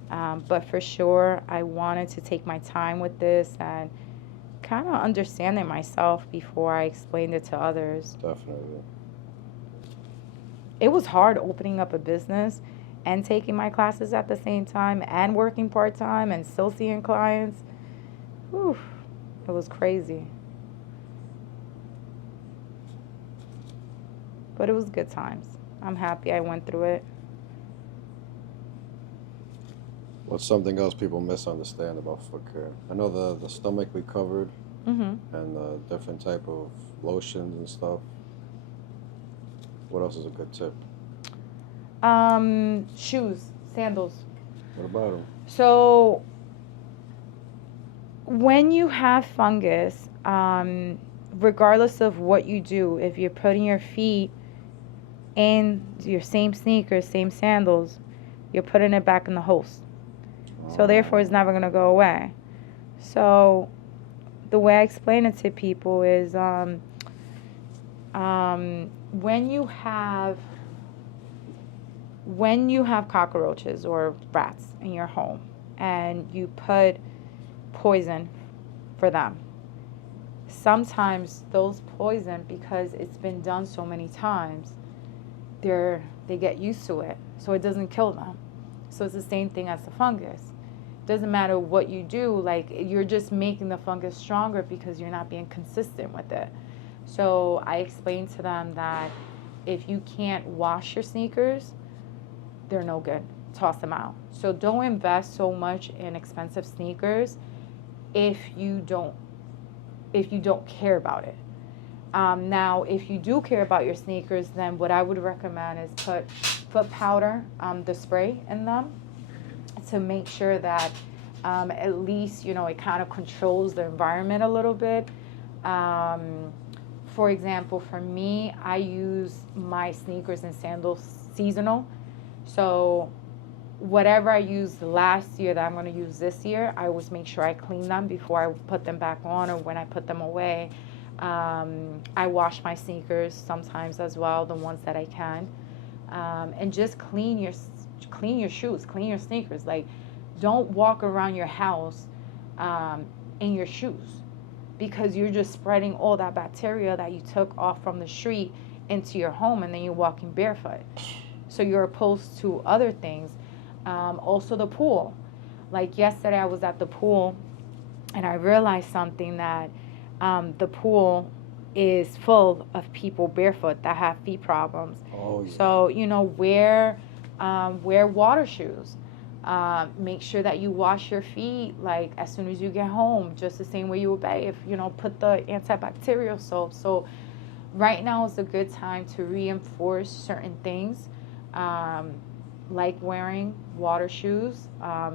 but for sure, I wanted to take my time with this and kind of understand it myself before I explained it to others. Definitely. It was hard opening up a business and taking my classes at the same time and working part-time and still seeing clients. Whew, it was crazy. But it was good times. I'm happy I went through it. What's something else people misunderstand about foot care? I know the stomach we covered, and the different type of lotions and stuff. What else is a good tip? Shoes, sandals. What about them? So when you have fungus, regardless of what you do, if you're putting your feet in your same sneakers, same sandals, you're putting it back in the host. So therefore, it's never going to go away. So the way I explain it to people is when you have cockroaches or rats in your home and you put poison for them, sometimes those poison, because it's been done so many times, they get used to it, so it doesn't kill them. So it's the same thing as the fungus. Doesn't matter what you do, like, you're just making the fungus stronger because you're not being consistent with it. So I explained to them that if you can't wash your sneakers, they're no good. Toss them out. So don't invest so much in expensive sneakers if you don't care about it. Now, if you do care about your sneakers, then what I would recommend is put foot powder, the spray in them, to make sure that at least, you know, it kind of controls the environment a little bit. For example, for me, I use my sneakers and sandals seasonal. So whatever I used last year that I'm going to use this year, I always make sure I clean them before I put them back on, or when I put them away. I wash my sneakers sometimes as well, the ones that I can. And just clean your shoes, clean your sneakers. Like, don't walk around your house in your shoes, because you're just spreading all that bacteria that you took off from the street into your home, and then you're walking barefoot. So you're opposed to other things. Also the pool. Like yesterday I was at the pool and I realized something, that the pool is full of people barefoot that have feet problems. Oh, yeah. So, you know, wear water shoes. Make sure that you wash your feet like as soon as you get home, just the same way you would bathe. You know, put the antibacterial soap. So right now is a good time to reinforce certain things, like wearing water shoes,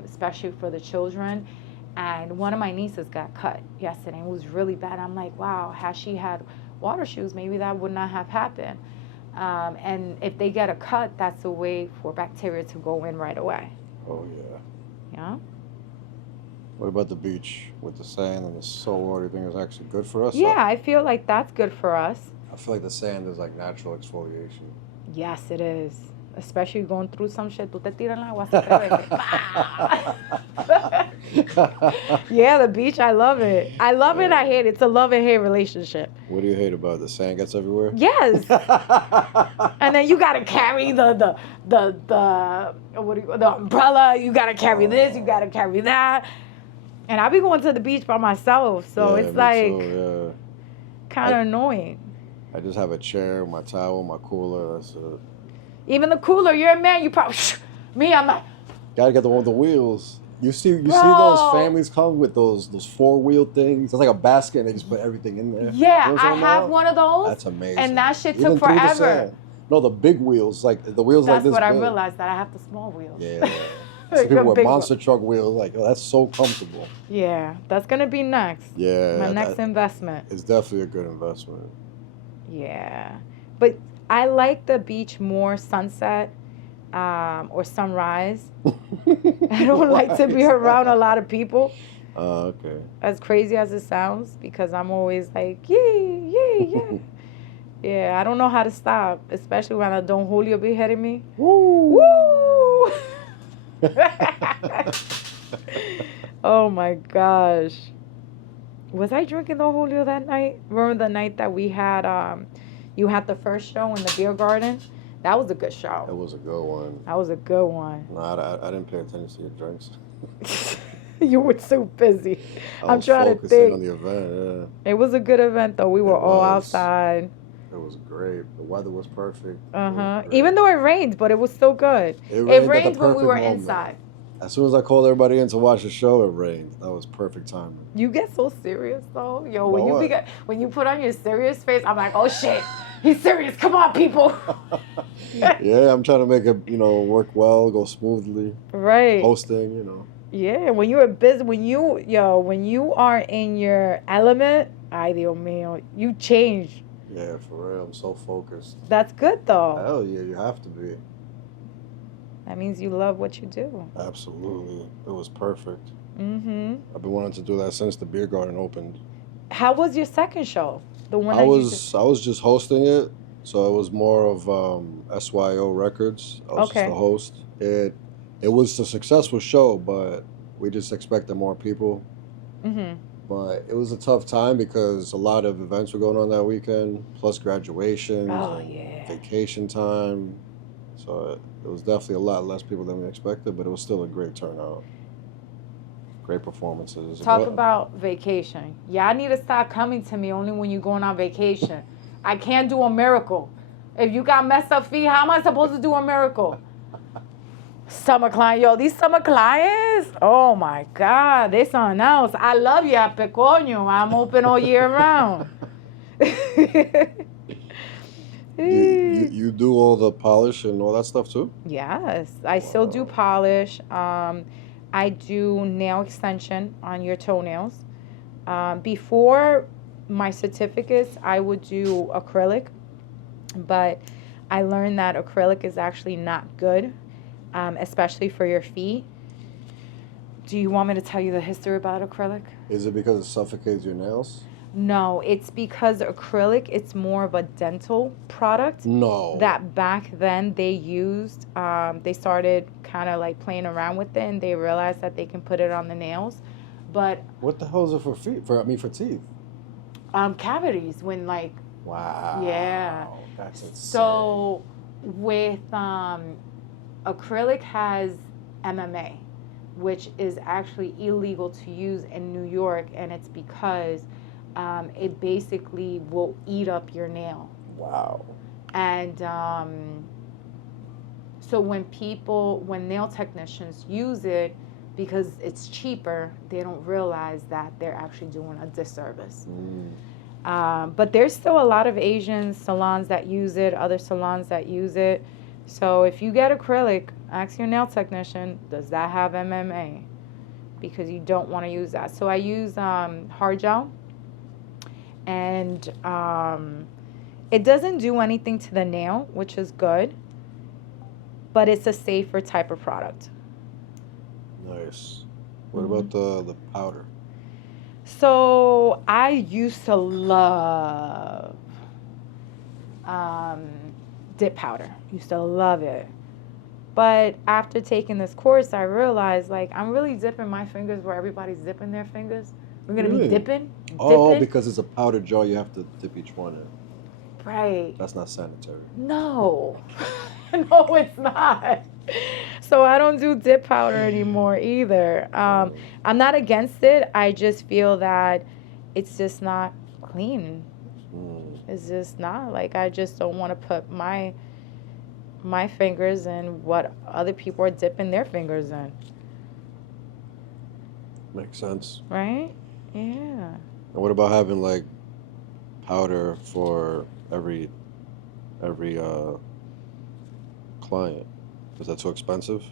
especially for the children. And one of my nieces got cut yesterday. It was really bad. I'm like, wow, had she had water shoes, maybe that would not have happened. And if they get a cut, that's a way for bacteria to go in right away. Oh, yeah. Yeah. What about the beach with the sand and the salt water? You think is actually good for us? Yeah, I feel like that's good for us. I feel like the sand is like natural exfoliation. Yes, it is. Especially going through some shit. Tú te tiras en el agua, se te ve. Yeah, the beach, I love it. I love it, I hate it. It's a love and hate relationship. What do you hate about it? The sand gets everywhere? Yes. And then you gotta carry the umbrella. You gotta carry this. You gotta carry that. And I be going to the beach by myself, so it's like kind of annoying. I just have a chair, my towel, my cooler. That's it. Even the cooler, you're a man. You probably me. I'm like, gotta get the one with the wheels. You see those families come with those 4-wheel things. It's like a basket and they just put everything in there. Yeah, I have one of those. That's amazing. And that shit took forever. No, the big wheels, like the wheels like this. That's what I realized, that I have the small wheels. Yeah. So people with monster truck wheels, like, oh, that's so comfortable. Yeah, that's gonna be next. Yeah. My next investment. It's definitely a good investment. Yeah, but I like the beach more sunset or sunrise. I don't like to be around a lot of people. Okay. As crazy as it sounds, because I'm always like, yeah. Yeah, I don't know how to stop, especially when a Don Julio be hitting me. Woo! Woo! Oh my gosh. Was I drinking Don Julio that night? Remember the night that we had, you had the first show in the beer garden? That was a good show. That was a good one. That was a good one. No, I didn't pay attention to your drinks. You were so busy. I'm trying to think. On the event, yeah. It was a good event, though. We were all outside. It was great. The weather was perfect. Even though it rained, but it was still good. It rained when we were inside. As soon as I called everybody in to watch the show, it rained. That was perfect timing. You get so serious, though. Yo, when you put on your serious face, I'm like, oh shit, he's serious. Come on, people. Yeah, I'm trying to make it, work well, go smoothly. Right. Hosting, Yeah, when you are busy, when you are in your element, ay Dios mío, you change. Yeah, for real. I'm so focused. That's good, though. Hell yeah, you have to be. That means you love what you do. Absolutely. It was perfect. Mm-hmm. I've been wanting to do that since the beer garden opened. How was your second show? The one I was just hosting it, so it was more of SYO Records. I was just the host. It was a successful show, but we just expected more people. Mm-hmm. But it was a tough time because a lot of events were going on that weekend, plus graduation, vacation time. So it was definitely a lot less people than we expected, but it was still a great turnout. Great performances. Talk about vacation. Y'all need to start coming to me only when you're going on vacation. I can't do a miracle. If you got messed up feet, how am I supposed to do a miracle? Summer client, yo, these summer clients, oh my God, they something else. I love you, pecoño. I'm open all year round. You do all the polish and all that stuff too? Yes, I still do polish. I do nail extension on your toenails. Before my certificates, I would do acrylic, but I learned that acrylic is actually not good, especially for your feet. Do you want me to tell you the history about acrylic? Is it because it suffocates your nails? No, it's because acrylic, it's more of a dental product. No. That back then they used, they started kind of like playing around with it, and they realized that they can put it on the nails. But what the hell is it for feet? For teeth? Cavities when like. Wow. Yeah. That's insane. So with acrylic has MMA, which is actually illegal to use in New York, and it's because it basically will eat up your nail. Wow. And so when nail technicians use it, because it's cheaper, they don't realize that they're actually doing a disservice. But there's still a lot of Asian salons that use it, other salons that use it. So if you get acrylic, ask your nail technician, does that have MMA? Because you don't want to use that. So I use hard gel, and it doesn't do anything to the nail, which is good, but it's a safer type of product. Nice. What about the powder? So I used to love dip powder. Used to love it. But after taking this course, I realized like I'm really dipping my fingers where everybody's dipping their fingers. We're gonna be dipping. Oh, because it's a powder jar, you have to dip each one in. Right. That's not sanitary. No. No, it's not. So I don't do dip powder anymore either. I'm not against it. I just feel that it's just not clean. It's just not. Like, I just don't want to put my fingers in what other people are dipping their fingers in. Makes sense. Right? Yeah. And what about having like powder for every client? Is that too expensive?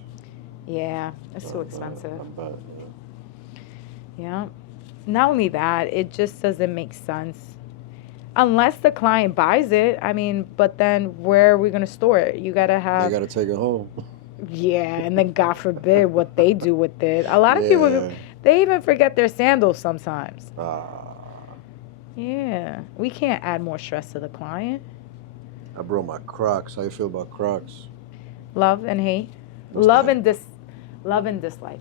Yeah, it's too expensive. I bet, yeah. Not only that, it just doesn't make sense. Unless the client buys it, I mean, but then where are we going to store it? You got to have... They got to take it home. Yeah, and then God forbid what they do with it. A lot of people, they even forget their sandals sometimes. Yeah, we can't add more stress to the client. I brought my Crocs. How you feel about Crocs? Love and hate. Love and dislike.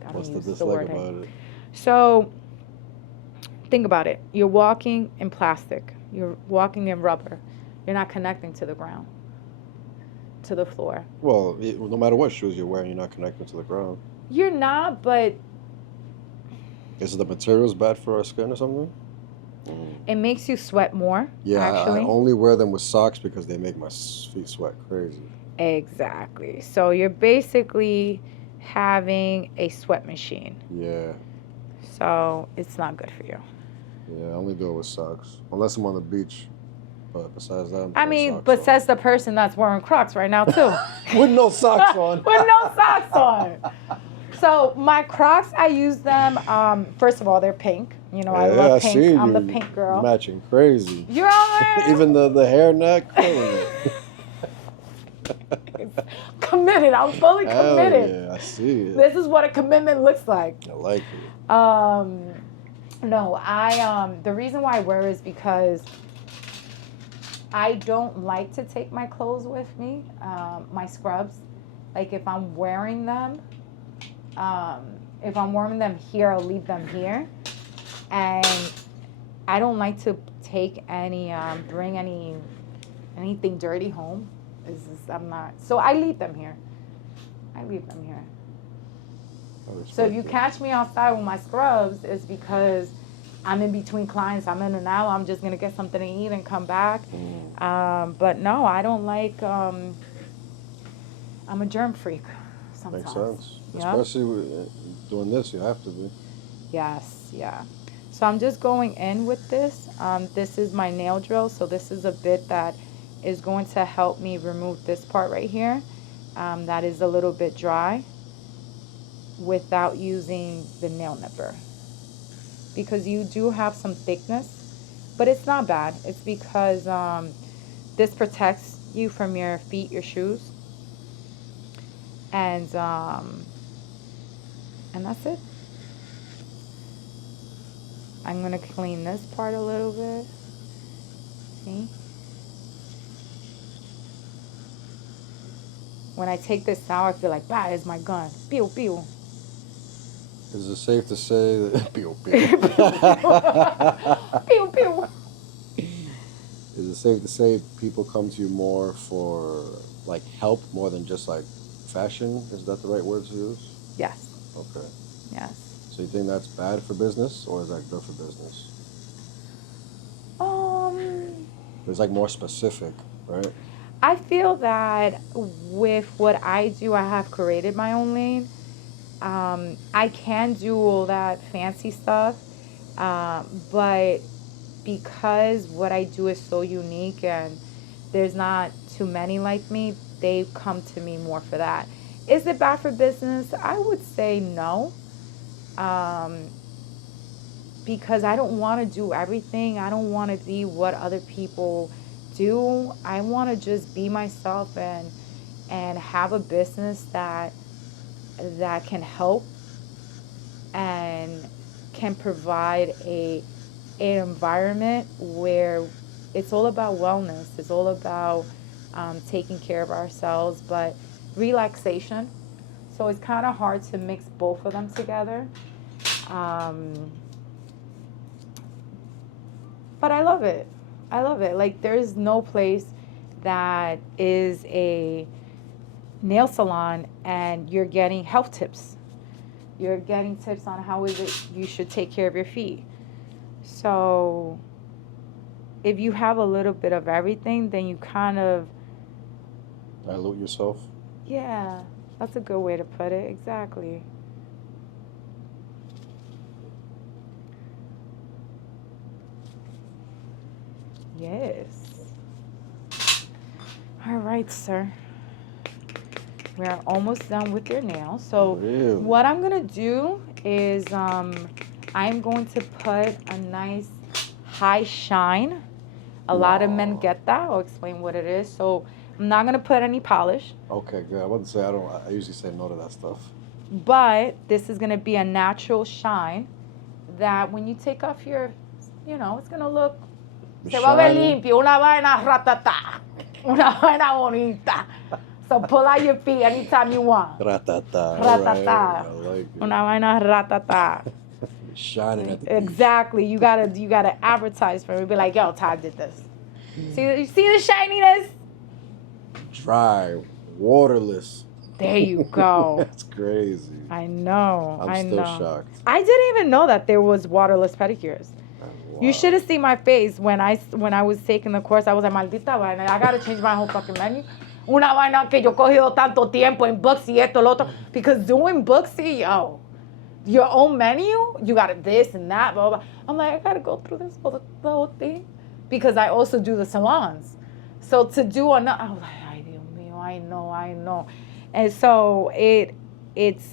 I What's don't the use the word dislike about hate. it? So, think about it. You're walking in plastic. You're walking in rubber. You're not connecting to the ground, to the floor. Well, no matter what shoes you're wearing, you're not connecting to the ground. You're not, but... Is the materials bad for our skin or something? It makes you sweat more, yeah, actually. I only wear them with socks because they make my feet sweat crazy. Exactly. So you're basically having a sweat machine. Yeah. So it's not good for you. Yeah, I only do it with socks. Unless I'm on the beach. But besides that, I mean, but says the person that's wearing Crocs right now, too. With no socks on. With no socks on. So my Crocs, I use them, first of all, they're pink. You know, I love pink. I'm the pink girl. Matching crazy. You're all right. Even the hairnet, killing it. Committed. I'm fully committed. Yeah, I see it. This is what a commitment looks like. I like it. No, the reason why I wear is because I don't like to take my clothes with me, my scrubs. Like if I'm wearing them here, I'll leave them here. And I don't like to take bring anything dirty home. I'm not. So I leave them here. So if you catch me outside with my scrubs, it's because I'm in between clients. I'm in and out. I'm just going to get something to eat and come back. But no, I don't like, I'm a germ freak sometimes. Makes sense. Yep. Especially with doing this, you have to be. Yes, yeah. So I'm just going in with this. This is my nail drill. So this is a bit that is going to help me remove this part right here that is a little bit dry without using the nail nipper, because you do have some thickness, but it's not bad. It's because this protects you from your feet, your shoes, and that's it. I'm gonna clean this part a little bit. See? When I take this out, I feel like, bah, it's my gun. Pew, pew. Is it safe to say that pew, pew. Pew, pew. Is it safe to say people come to you more for like help more than just like fashion? Is that the right word to use? Yes. Okay. Yes. So you think that's bad for business, or is that good for business? It's like more specific, right? I feel that with what I do, I have created my own lane. I can do all that fancy stuff, but because what I do is so unique and there's not too many like me, they come to me more for that. Is it bad for business? I would say no, because I don't want to do everything. I don't want to be what other people do. I want to just be myself and have a business that can help and can provide an environment where it's all about wellness. It's all about taking care of ourselves, but relaxation. So it's kind of hard to mix both of them together. But I love it. I love it. Like, there's no place that is a nail salon and you're getting health tips. You're getting tips on how is it you should take care of your feet. So if you have a little bit of everything, then you kind of dilute yourself. Yeah, that's a good way to put it. Exactly. Yes. All right, sir. We're almost done with your nails. So really? What I'm going to do is I'm going to put a nice high shine. A lot of men get that. I'll explain what it is. So I'm not going to put any polish. Okay, good. I wasn't say I usually say no to that stuff. But this is going to be a natural shine that when you take off your, it's going to look se va a ver limpio, una vaina ratata, una vaina bonita. So pull out your feet anytime you want. Ratata. Ratata. Right. I like it. Una vaina ratata. Shining at the beach. Exactly. You gotta advertise for it. Be like, yo, Todd did this. You see the shininess? Dry, waterless. There you go. That's crazy. I know. I'm still shocked. I didn't even know that there was waterless pedicures. Wow. You should have seen my face when I was taking the course. I was like, maldita vaina, I gotta change my whole fucking menu. Una vaina que yo cogido tanto tiempo en Booksy, esto, lo otro. Because doing Booksy, yo, your own menu, you got this and that, blah, blah. I'm like, I gotta go through this for the whole thing. Because I also do the salons. So to do another, I was like, ay, Dios mío, I know. And so it's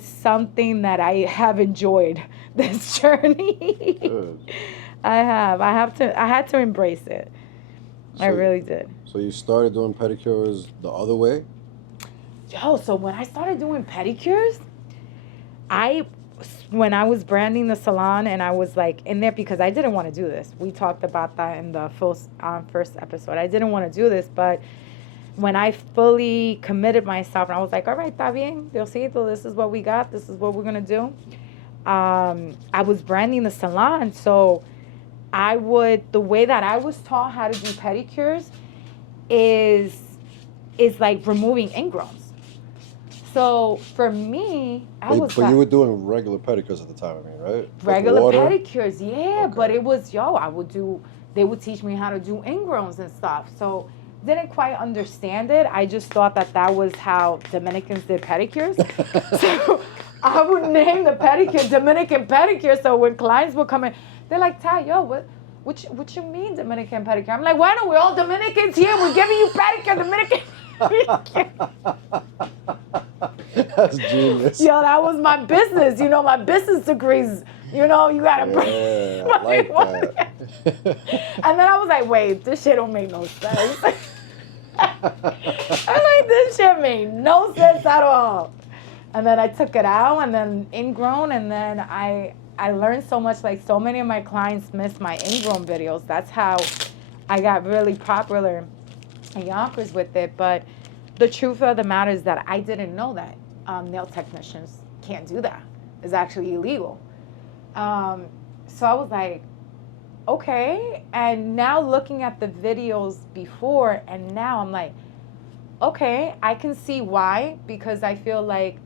something that I have enjoyed this journey. Good. I had to embrace it. So, I really did. So you started doing pedicures the other way? Yo, so when I started doing pedicures, when I was branding the salon and I was like in there because I didn't want to do this. We talked about that in the first episode. I didn't want to do this, but when I fully committed myself and I was like, all right, está bien, Diosito, this is what we got. This is what we're going to do. I was branding the salon. So the way that I was taught how to do pedicures is like removing ingrowns. So for me, But you were doing regular pedicures at the time, right? Regular pedicures, yeah. Okay. But it was, they would teach me how to do ingrowns and stuff. So didn't quite understand it. I just thought that was how Dominicans did pedicures. So I would name the pedicure Dominican pedicure. So when clients would come in, they're like, Tai, yo, What you mean Dominican pedicure? I'm like, why don't we all Dominicans here? We're giving you pedicure, Dominican pedicure. That's genius. Yo, that was my business. You know, my business degrees. You know, you gotta bring. Yeah, I like that. And then I was like, wait, this shit don't make no sense. I'm like, this shit made no sense at all. And then I took it out, and then ingrown, and then I learned so much. Like, so many of my clients miss my ingrown videos. That's how I got really popular in Yonkers with it. But the truth of the matter is that I didn't know that nail technicians can't do that. It's actually illegal. So I was like, okay. And now looking at the videos before and now, I'm like, okay, I can see why, because I feel like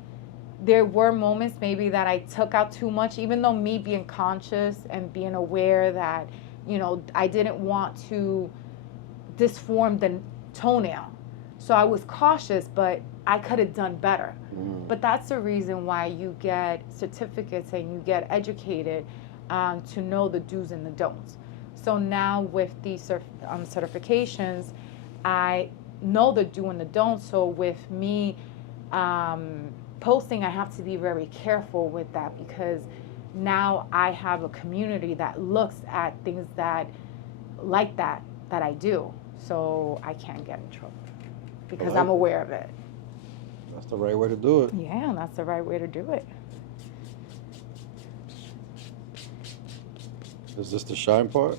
there were moments maybe that I took out too much, even though me being conscious and being aware that, you know, I didn't want to disform the toenail. So I was cautious, but I could have done better. But that's the reason why you get certificates and you get educated to know the do's and the don'ts. So now with these certifications, I know the do and the don't. So with me posting, I have to be very careful with that, because now I have a community that looks at things that I do. So I can't get in trouble because I'm aware of it. That's the right way to do it. Yeah, that's the right way to do it. Is this the shine part?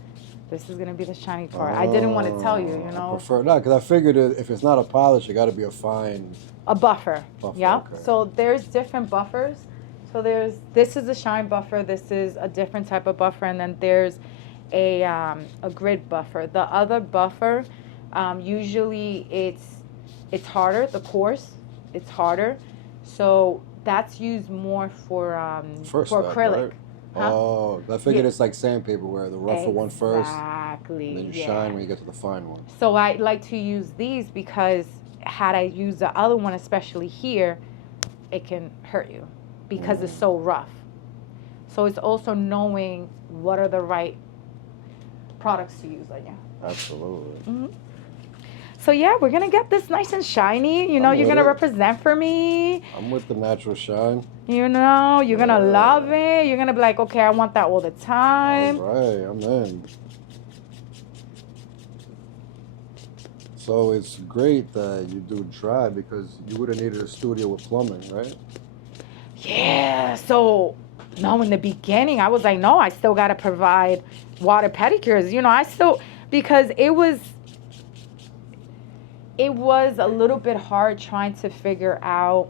This is gonna be the shiny part. I didn't want to tell you, you know. I prefer not, because I figured if it's not a polish, it got to be a fine. A buffer. Yeah. Okay. So there's different buffers. So this is a shine buffer. This is a different type of buffer, and then there's a grid buffer. The other buffer, usually it's harder. The coarse, it's harder. So that's used more for acrylic. Right? Huh? Oh, I figured it's like sandpaper, where the rougher one first, exactly, and then you shine when you get to the fine one. So I like to use these because had I used the other one, especially here, it can hurt you because it's so rough. So it's also knowing what are the right products to use on you. Absolutely. Mm-hmm. So yeah, we're gonna get this nice and shiny. You know, you're gonna represent for me. I'm with the natural shine. You know, you're gonna love it. You're gonna be like, okay, I want that all the time. All right, I'm in. So it's great that you do dry, because you would have needed a studio with plumbing, right? Yeah. So no, in the beginning, I was like, no, I still gotta provide water pedicures. You know, because it was a little bit hard trying to figure out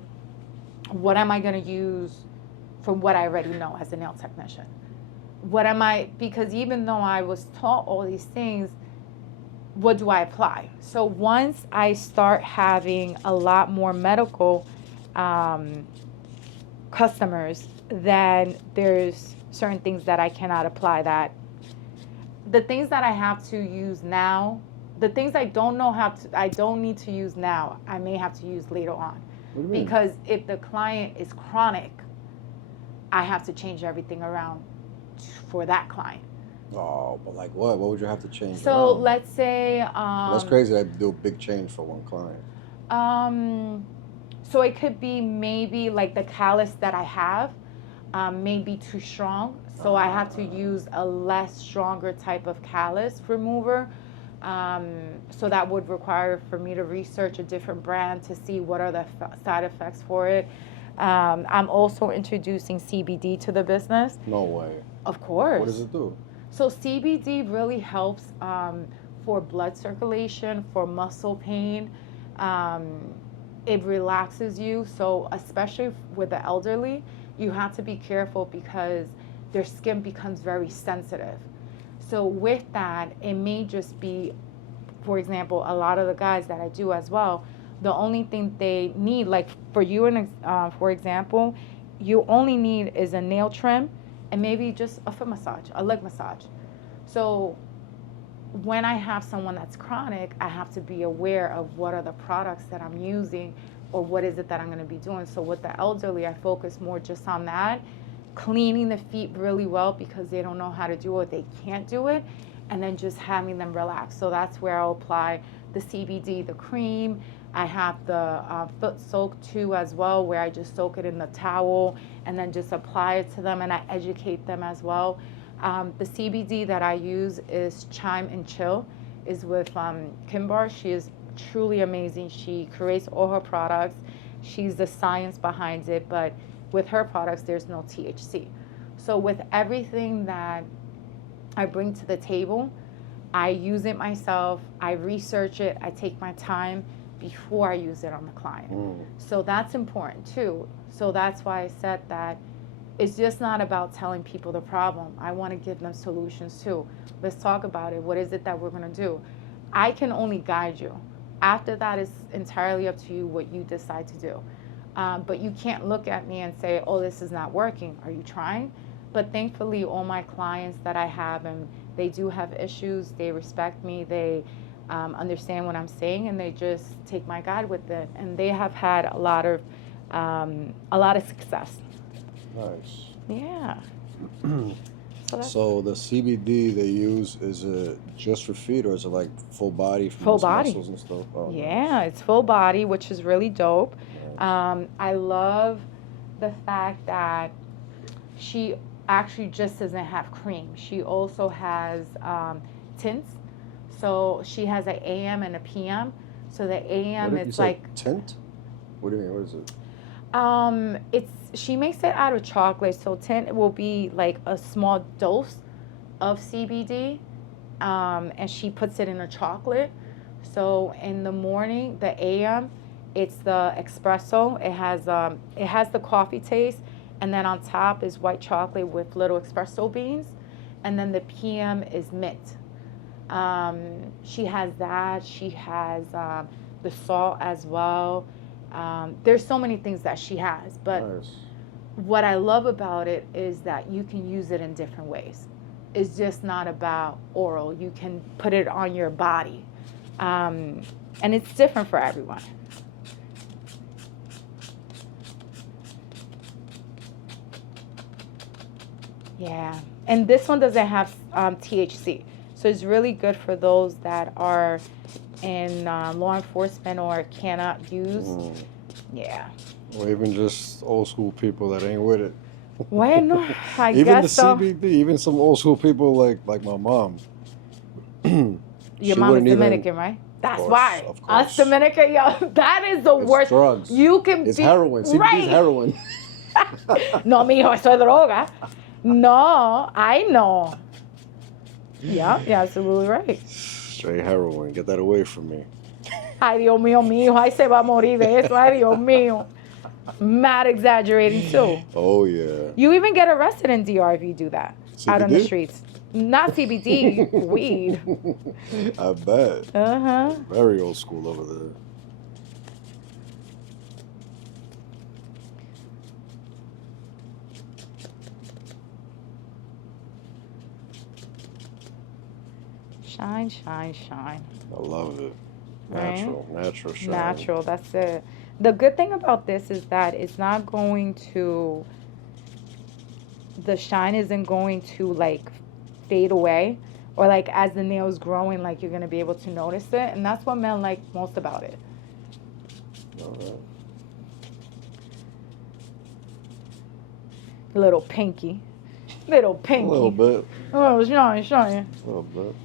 what am I going to use from what I already know as a nail technician. Because even though I was taught all these things, what do I apply? So once I start having a lot more medical customers, then there's certain things that I cannot apply. That the things that I have to use now, the things I don't need to use now, I may have to use later on. What do you mean? Because if the client is chronic, I have to change everything around for that client. Oh, but like what? What would you have to change? So around? let's say That's crazy that you do a big change for one client. So it could be maybe like the callus that I have may be too strong, so I have to use a less stronger type of callus remover. So that would require for me to research a different brand to see what are the side effects for it. I'm also introducing CBD to the business. No way. Of course. What does it do? So CBD really helps for blood circulation, for muscle pain. It relaxes you. So especially with the elderly, you have to be careful because their skin becomes very sensitive. So with that, it may just be, for example, a lot of the guys that I do as well, the only thing they need, like for you, for example, you only need is a nail trim and maybe just a foot massage, a leg massage. So when I have someone that's chronic, I have to be aware of what are the products that I'm using or what is it that I'm going to be doing. So with the elderly, I focus more just on that cleaning the feet really well because they don't know how to do it, they can't do it, and then just having them relax. So that's where I'll apply the CBD, the cream. I have the foot soak too as well, where I just soak it in the towel and then just apply it to them, and I educate them as well. The CBD that I use is Chime and Chill, is with Kimbar. She is truly amazing. She creates all her products. She's the science behind it, but with her products, there's no THC. So with everything that I bring to the table, I use it myself, I research it, I take my time before I use it on the client. So that's important too. So that's why I said that it's just not about telling people the problem. I want to give them solutions too. Let's talk about it. What is it that we're going to do? I can only guide you. After that, it's entirely up to you what you decide to do. But you can't look at me and say, oh, this is not working. Are you trying? But thankfully, all my clients that I have, and they do have issues, they respect me, they understand what I'm saying, and they just take my guide with it. And they have had a lot of success. Nice. Yeah. So the CBD they use, is it just for feet, or is it like full body for full body muscles and stuff? Oh, yeah, nice. It's full body, which is really dope. Nice. I love the fact that she actually just doesn't have cream. She also has tints. So she has an AM and a PM. So the AM, it's like tint. What do you mean? What is it? She makes it out of chocolate. So tint will be like a small dose of CBD, and she puts it in a chocolate. So in the morning, the AM, it's the espresso. It has the coffee taste, and then on top is white chocolate with little espresso beans, and then the PM is mint. She has that. She has the salt as well. There's so many things that she has, but Nice. What I love about it is that you can use it in different ways. It's just not about oral. You can put it on your body, and it's different for everyone. Yeah, and this one doesn't have THC, so it's really good for those that are in law enforcement or cannot use. Yeah. Or even just old school people that ain't with it. Bueno, I Even guess the so. CBD, even some old school people like my mom. Your mom is Dominican, right? That's why. Of Us course. Dominican, yo, that is the It's worst. drugs. You can It's be heroin. CBD right. is heroin. No, mijo, eso es droga. No, I know. Yeah, you're absolutely right. Straight heroin. Get that away from me. Ay, Dios mío, mi hijo, ay, se va a morir de eso. Ay, Dios mío. Mad exaggerating, too. Oh, yeah. You even get arrested in DR if you do that. Out on the CBD? streets. Not CBD, weed. I bet. Uh-huh. Very old school over there. Shine, shine, shine. I love it. Right? Natural shine. Natural, that's it. The good thing about this is that it's not going to, the shine isn't going to like fade away, or like as the nails growing, like you're going to be able to notice it. And that's what men like most about it. All right. Little pinky. Little pinky. A little bit. Oh, shine, shine. A little bit.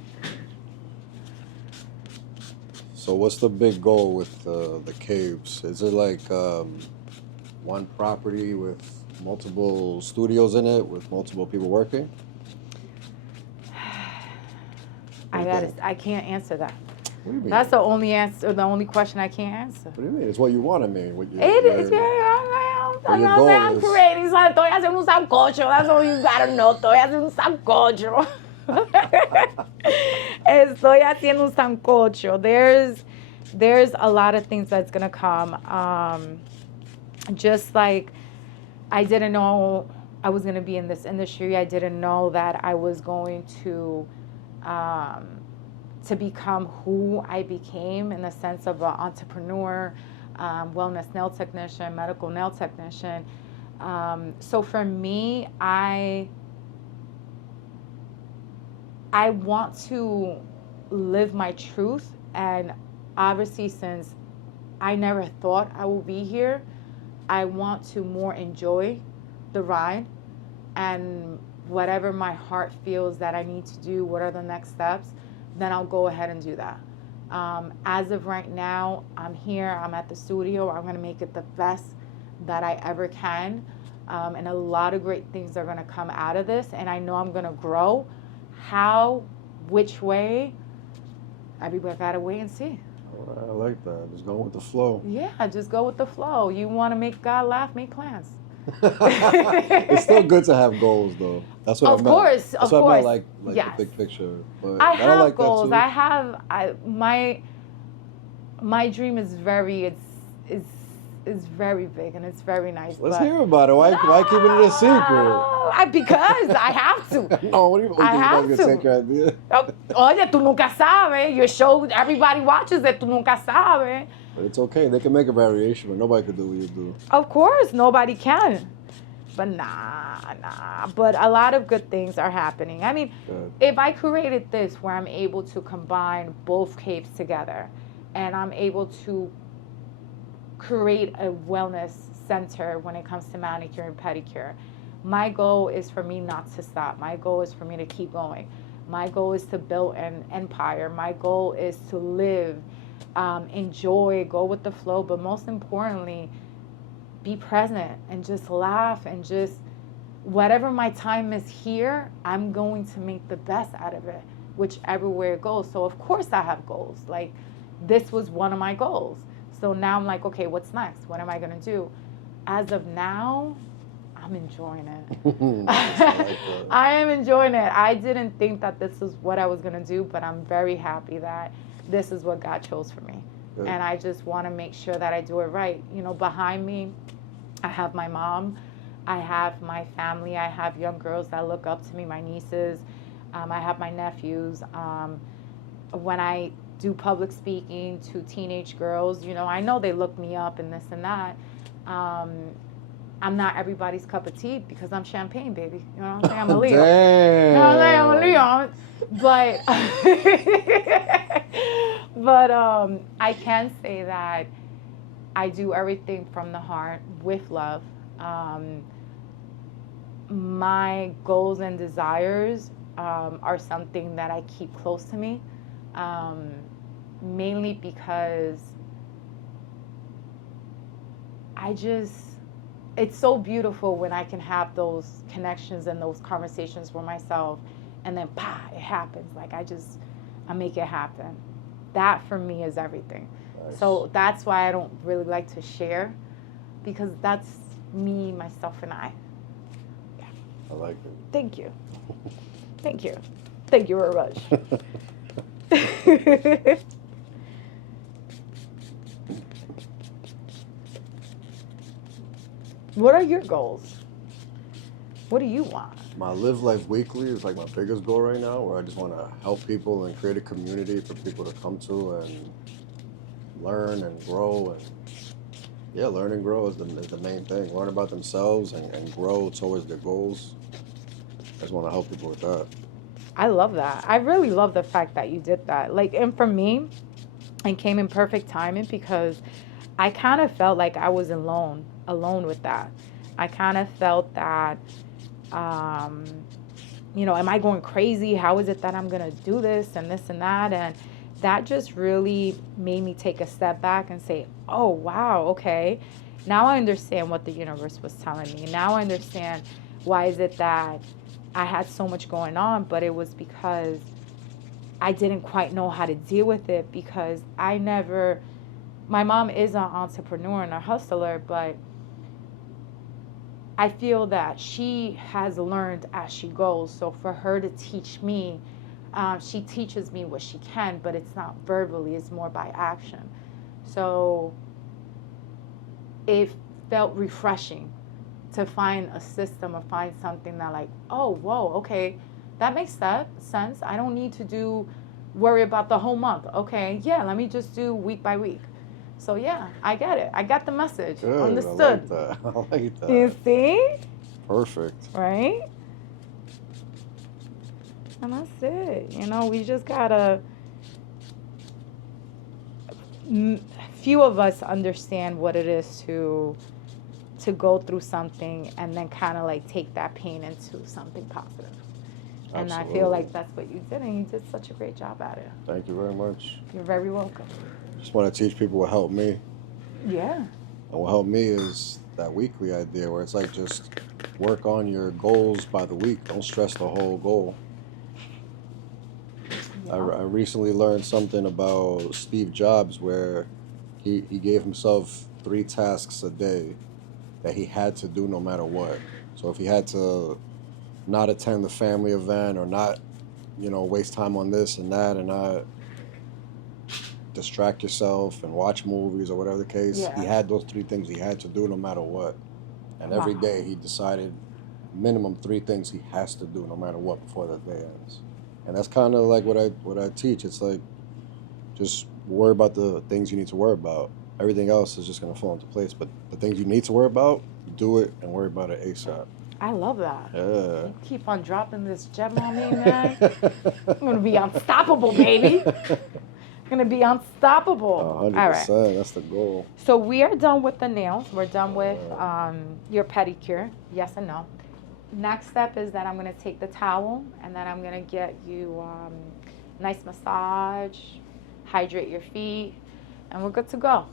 So what's the big goal with the caves? Is it like one property with multiple studios in it, with multiple people working? I can't answer that. What do you mean? That's the only answer, the only question I can't answer. What do you mean? It's what you want to mean. What you, It is, your goal I'm is- creating something. Estoy haciendo un sancocho. That's all you gotta know. Estoy haciendo un sancocho. Estoy haciendo un sancocho. There's a lot of things that's gonna come. Just like I didn't know I was gonna be in this industry. I didn't know that I was going to become who I became in the sense of an entrepreneur, wellness nail technician, medical nail technician. So for me, I want to live my truth, and obviously since I never thought I would be here, I want to more enjoy the ride, and whatever my heart feels that I need to do, what are the next steps, then I'll go ahead and do that. As of right now, I'm here, I'm at the studio, I'm gonna make it the best that I ever can. And a lot of great things are gonna come out of this, and I know I'm gonna grow. How, which way, everybody gotta wait and see. I like that. Just go with the flow. Yeah, just go with the flow. You wanna make God laugh, make plans. It's still good to have goals, though. That's what I meant. Of course, That's of what I course. meant, like Yes. the big picture. But I have like goals. That too. My dream is very very big, and it's very nice. Let's hear about it. Why keeping it a secret? Because I have to. No, what do you I have to. Take your idea? Oye, tú nunca sabes. Your show, everybody watches it. Tú nunca sabes. But it's okay. They can make a variation, but nobody could do what you do. Of course, nobody can. But nah. But a lot of good things are happening. I mean, if I created this where I'm able to combine both capes together, and I'm able to create a wellness center when it comes to manicure and pedicure, my goal is for me not to stop. My goal is for me to keep going. My goal is to build an empire. My goal is to live, enjoy, go with the flow, but most importantly, be present and just laugh, and just whatever my time is here, I'm going to make the best out of it, whichever way it goes. So of course I have goals. Like, this was one of my goals. So now I'm like, okay, what's next? What am I gonna do? As of now, I'm enjoying it. I am enjoying it. I didn't think that this is what I was gonna do, but I'm very happy that this is what God chose for me. Good. And I just wanna make sure that I do it right. You know, behind me, I have my mom, I have my family, I have young girls that look up to me, my nieces, I have my nephews. When I do public speaking to teenage girls, you know, I know they look me up and this and that. I'm not everybody's cup of tea because I'm champagne, baby. You know what I'm saying? I'm a Leo. Damn. You know what I'm saying? I'm a Leo. But I can say that I do everything from the heart with love. My goals and desires are something that I keep close to me. Mainly because it's so beautiful when I can have those connections and those conversations with myself, and then it happens. Like I make it happen. That for me is everything. Nice. So that's why I don't really like to share, because that's me, myself, and I. Yeah. I like it. Thank you. Thank you. Thank you very much. What are your goals? What do you want? My Live Life Weekly is like my biggest goal right now, where I just want to help people and create a community for people to come to and learn and grow. And yeah, learn and grow is the main thing. Learn about themselves and grow towards their goals. I just want to help people with that. I love that. I really love the fact that you did that. Like, and for me, it came in perfect timing, because I kind of felt like I was alone with that. I kind of felt that, you know, am I going crazy? How is it that I'm going to do this and this and that? And that just really made me take a step back and say, oh, wow, okay. Now I understand what the universe was telling me. Now I understand why is it that I had so much going on, but it was because I didn't quite know how to deal with it, because my mom is an entrepreneur and a hustler, but I feel that she has learned as she goes. So for her to teach me, she teaches me what she can, but it's not verbally, it's more by action. So it felt refreshing to find a system or find something that like, oh, whoa, okay, that makes sense. I don't need to worry about the whole month. Okay, yeah, let me just do week by week. So yeah, I get it. I got the message. Good. Understood. I like that. I like that. You see? Perfect. Right? And that's it. You know, we just gotta. Few of us understand what it is to go through something and then kind of like take that pain into something positive. And Absolutely. I feel like that's what you did, and you did such a great job at it. Thank you very much. You're very welcome. Just want to teach people what helped me. Yeah. And what helped me is that weekly idea where it's like just work on your goals by the week. Don't stress the whole goal. Yeah. I recently learned something about Steve Jobs where he gave himself 3 tasks a day that he had to do no matter what. So if he had to not attend the family event or not, waste time on this and that and not distract yourself and watch movies or whatever the case, Yeah. he had those 3 things he had to do no matter what. And every Wow. day he decided minimum 3 things he has to do no matter what before the day ends. And that's kind of like what I teach. It's like just worry about the things you need to worry about. Everything else is just going to fall into place. But the things you need to worry about, do it and worry about it ASAP. I love that. Yeah. You keep on dropping this gem on me, man. I'm going to be unstoppable, baby. I'm going to be unstoppable. 100%. All right. That's the goal. So we are done with the nails. We're done with your pedicure. Yes and no. Next step is that I'm going to take the towel and then I'm going to get you a nice massage, hydrate your feet, and we're good to go.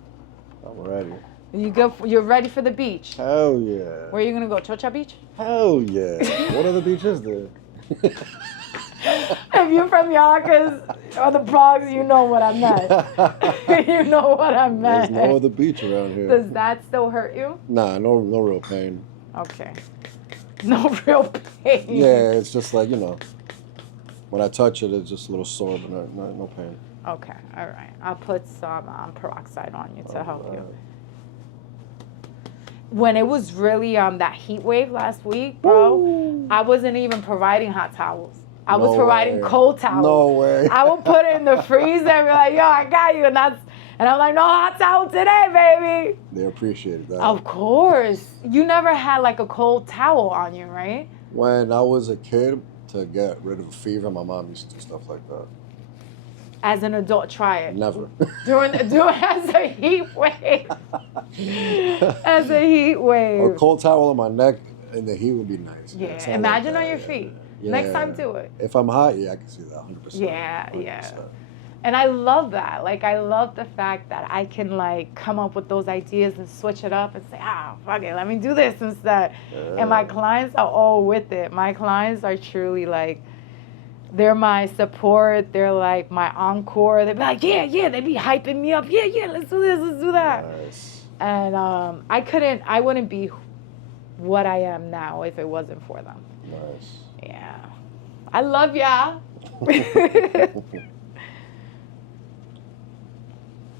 I'm ready. You're ready for the beach. Hell yeah. Where are you going to go? Chocha Beach? Hell yeah. What other beach is there? If you're from Yonkers or the Bronx, you know what I meant. You know what I meant. There's no other beach around here. Does that still hurt you? Nah, no real pain. Okay. No real pain. Yeah, it's just like, when I touch it, it's just a little sore, but no pain. Okay, all right. I'll put some peroxide on you to help you. When it was really that heat wave last week, bro, ooh, I wasn't even providing hot towels. I was providing cold towels. No way. I would put it in the freezer and be like, yo, I got you. And I'm like, no hot towel today, baby. They appreciated that. Of course. You never had like a cold towel on you, right? When I was a kid, to get rid of a fever, my mom used to do stuff like that. As an adult, try it. Never. Do it as a heat wave. As a heat wave. A cold towel on my neck and the heat would be nice. Yeah, imagine on your feet. Yeah. Next time, do it. If I'm hot, yeah, I can see that 100%. Yeah, 100%. yeah. And I love that. Like, I love the fact that I can, like, come up with those ideas and switch it up and say, fuck it, let me do this instead. Yeah. And my clients are all with it. My clients are truly, like, they're my support. They're, like, my encore. They'd be like, yeah, they be hyping me up. Yeah, let's do this, let's do that. Nice. And I wouldn't be what I am now if it wasn't for them. Nice. Yeah. I love y'all.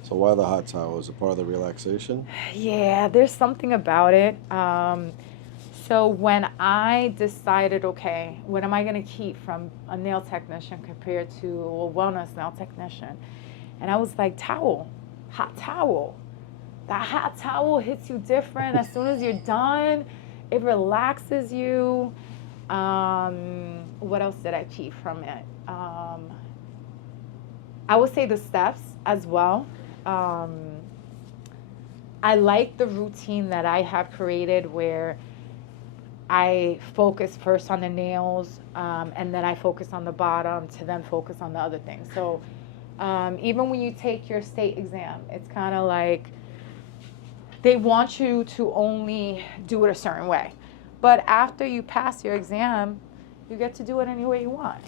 So why the hot towel? Is it part of the relaxation? Yeah, there's something about it. So when I decided, okay, what am I going to keep from a nail technician compared to a wellness nail technician? And I was like, towel, hot towel. That hot towel hits you different. As soon as you're done, it relaxes you. What else did I keep from it? I would say the steps as well. I like the routine that I have created where I focus first on the nails and then I focus on the bottom to then focus on the other things. So even when you take your state exam, it's kind of like they want you to only do it a certain way. But after you pass your exam, you get to do it any way you want.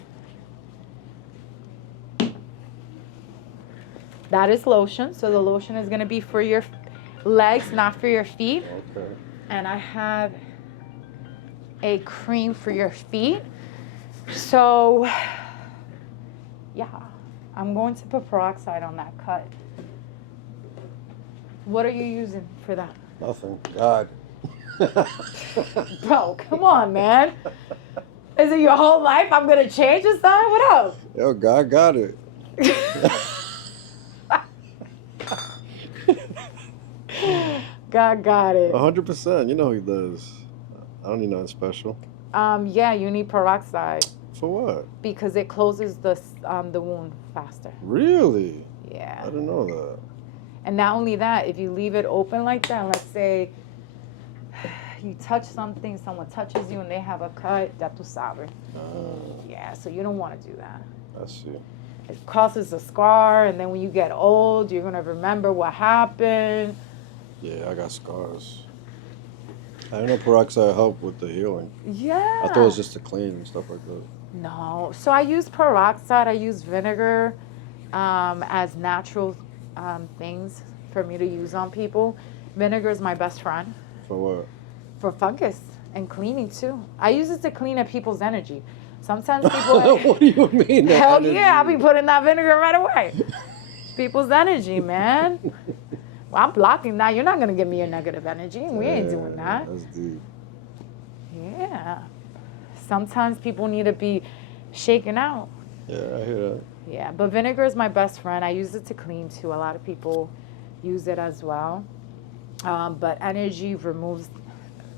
That is lotion. So the lotion is going to be for your legs, not for your feet. Okay. And I have a cream for your feet. So, yeah, I'm going to put peroxide on that cut. What are you using for that? Nothing. God. Bro, come on, man. Is it your whole life I'm going to change this time? What else? Yo, God got it. God got it. 100%. You know he does. I don't need nothing special. Yeah, you need peroxide. For what? Because it closes the wound faster. Really? Yeah. I didn't know that. And not only that, if you leave it open like that, let's say you touch something, someone touches you and they have a cut, ya tú sabes. Yeah, so you don't want to do that. I see. It causes a scar, and then when you get old, you're going to remember what happened. Yeah, I got scars. I didn't know peroxide helped with the healing. Yeah. I thought it was just to clean and stuff like that. No. So I use peroxide. I use vinegar as natural things for me to use on people. Vinegar is my best friend. For what? For fungus and cleaning too. I use it to clean up people's energy. Sometimes people... What do you mean? Hell yeah, I'll be putting that vinegar right away. People's energy, man. Well, I'm blocking that. You're not going to give me your negative energy. We ain't doing that. That's deep. Yeah. Sometimes people need to be shaken out. Yeah, I hear that. Yeah, but vinegar is my best friend. I use it to clean too. A lot of people use it as well. But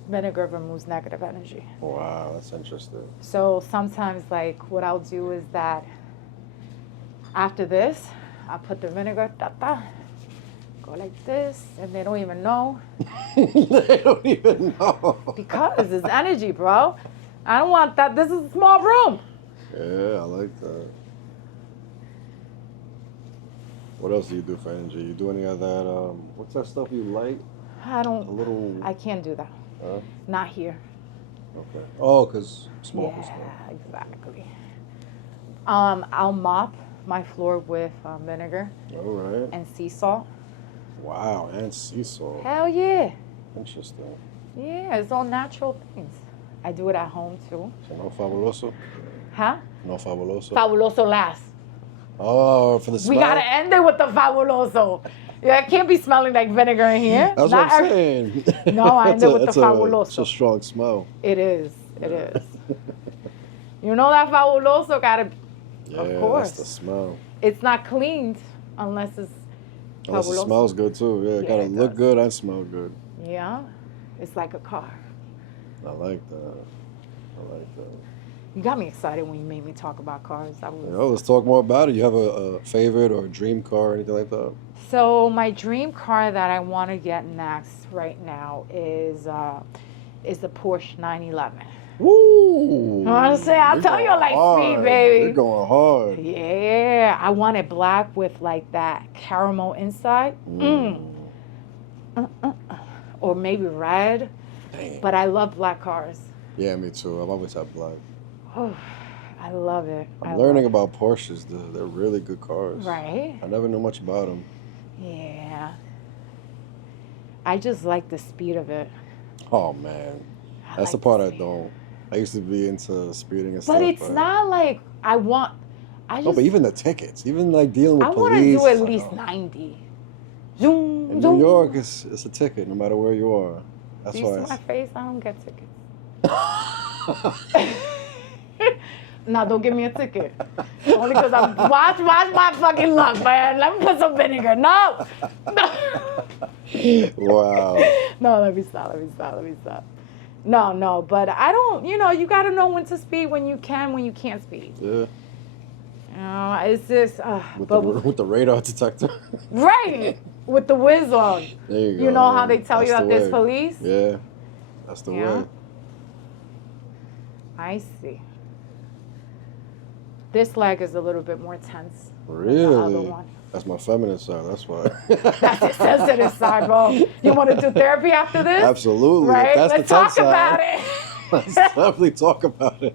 vinegar removes negative energy. Wow, that's interesting. So sometimes, like, what I'll do is that after this, I'll put the vinegar, go like this, and they don't even know. They don't even know. Because it's energy, bro. I don't want that. This is a small room. Yeah, I like that. What else do you do for energy? You do any of that, what's that stuff you light? I can't do that. Not here. Okay. Oh, because smoke and stuff. Yeah, exactly. I'll mop my floor with vinegar. All right. And sea salt. Wow, and sea salt. Hell yeah. Interesting. Yeah, it's all natural things. I do it at home too. So no fabuloso? Huh? No fabuloso? Fabuloso last. Oh, for the smell? We gotta end it with the fabuloso. Yeah, it can't be smelling like vinegar in here. That's what I'm saying. No, I end it with the fabuloso. It's a strong smell. It is. It is. You know that fabuloso gotta, of course. That's the smell. It's not cleaned unless it's Unless fabuloso. it smells good too. Yeah, it gotta look good and smell good. Yeah, it's like a car. I like that. I like that. You got me excited when you made me talk about cars. Let's talk more about it. You have a favorite or a dream car or anything like that? So my dream car that I want to get next right now is the Porsche 911. Woo! Honestly, I'll tell you, like speed, baby. You're going hard. Yeah, I want it black with like that caramel inside. Or maybe red. Damn. But I love black cars. Yeah, me too. I've always had black. Oh, I love it. I'm learning about Porsches. They're really good cars. Right? I never knew much about them. Yeah. I just like the speed of it. Oh, man. That's the part I don't. I used to be into speeding and stuff. But it's not like No, but even the tickets, even like dealing with police. I want to do at least 90. Zoom, in zoom. New York, it's a ticket no matter where you are. That's do you why. See my face? I don't get tickets. No, don't give me a ticket. Only because I'm watch my fucking luck, man. Let me put some vinegar. No. Wow. No, let me stop. No, but I don't, you got to know when to speed, when you can't speed. Yeah. It's just... with the radar detector. Right. With the whiz on. There you go. You know how they tell you that there's police? Yeah. That's the way. I see. This leg is a little bit more tense. Really? Than the other one. That's my feminine side, that's why. That's your sensitive side, bro. You want to do therapy after this? Absolutely. Right? That's Let's the talk side. about it. Let's definitely talk about it.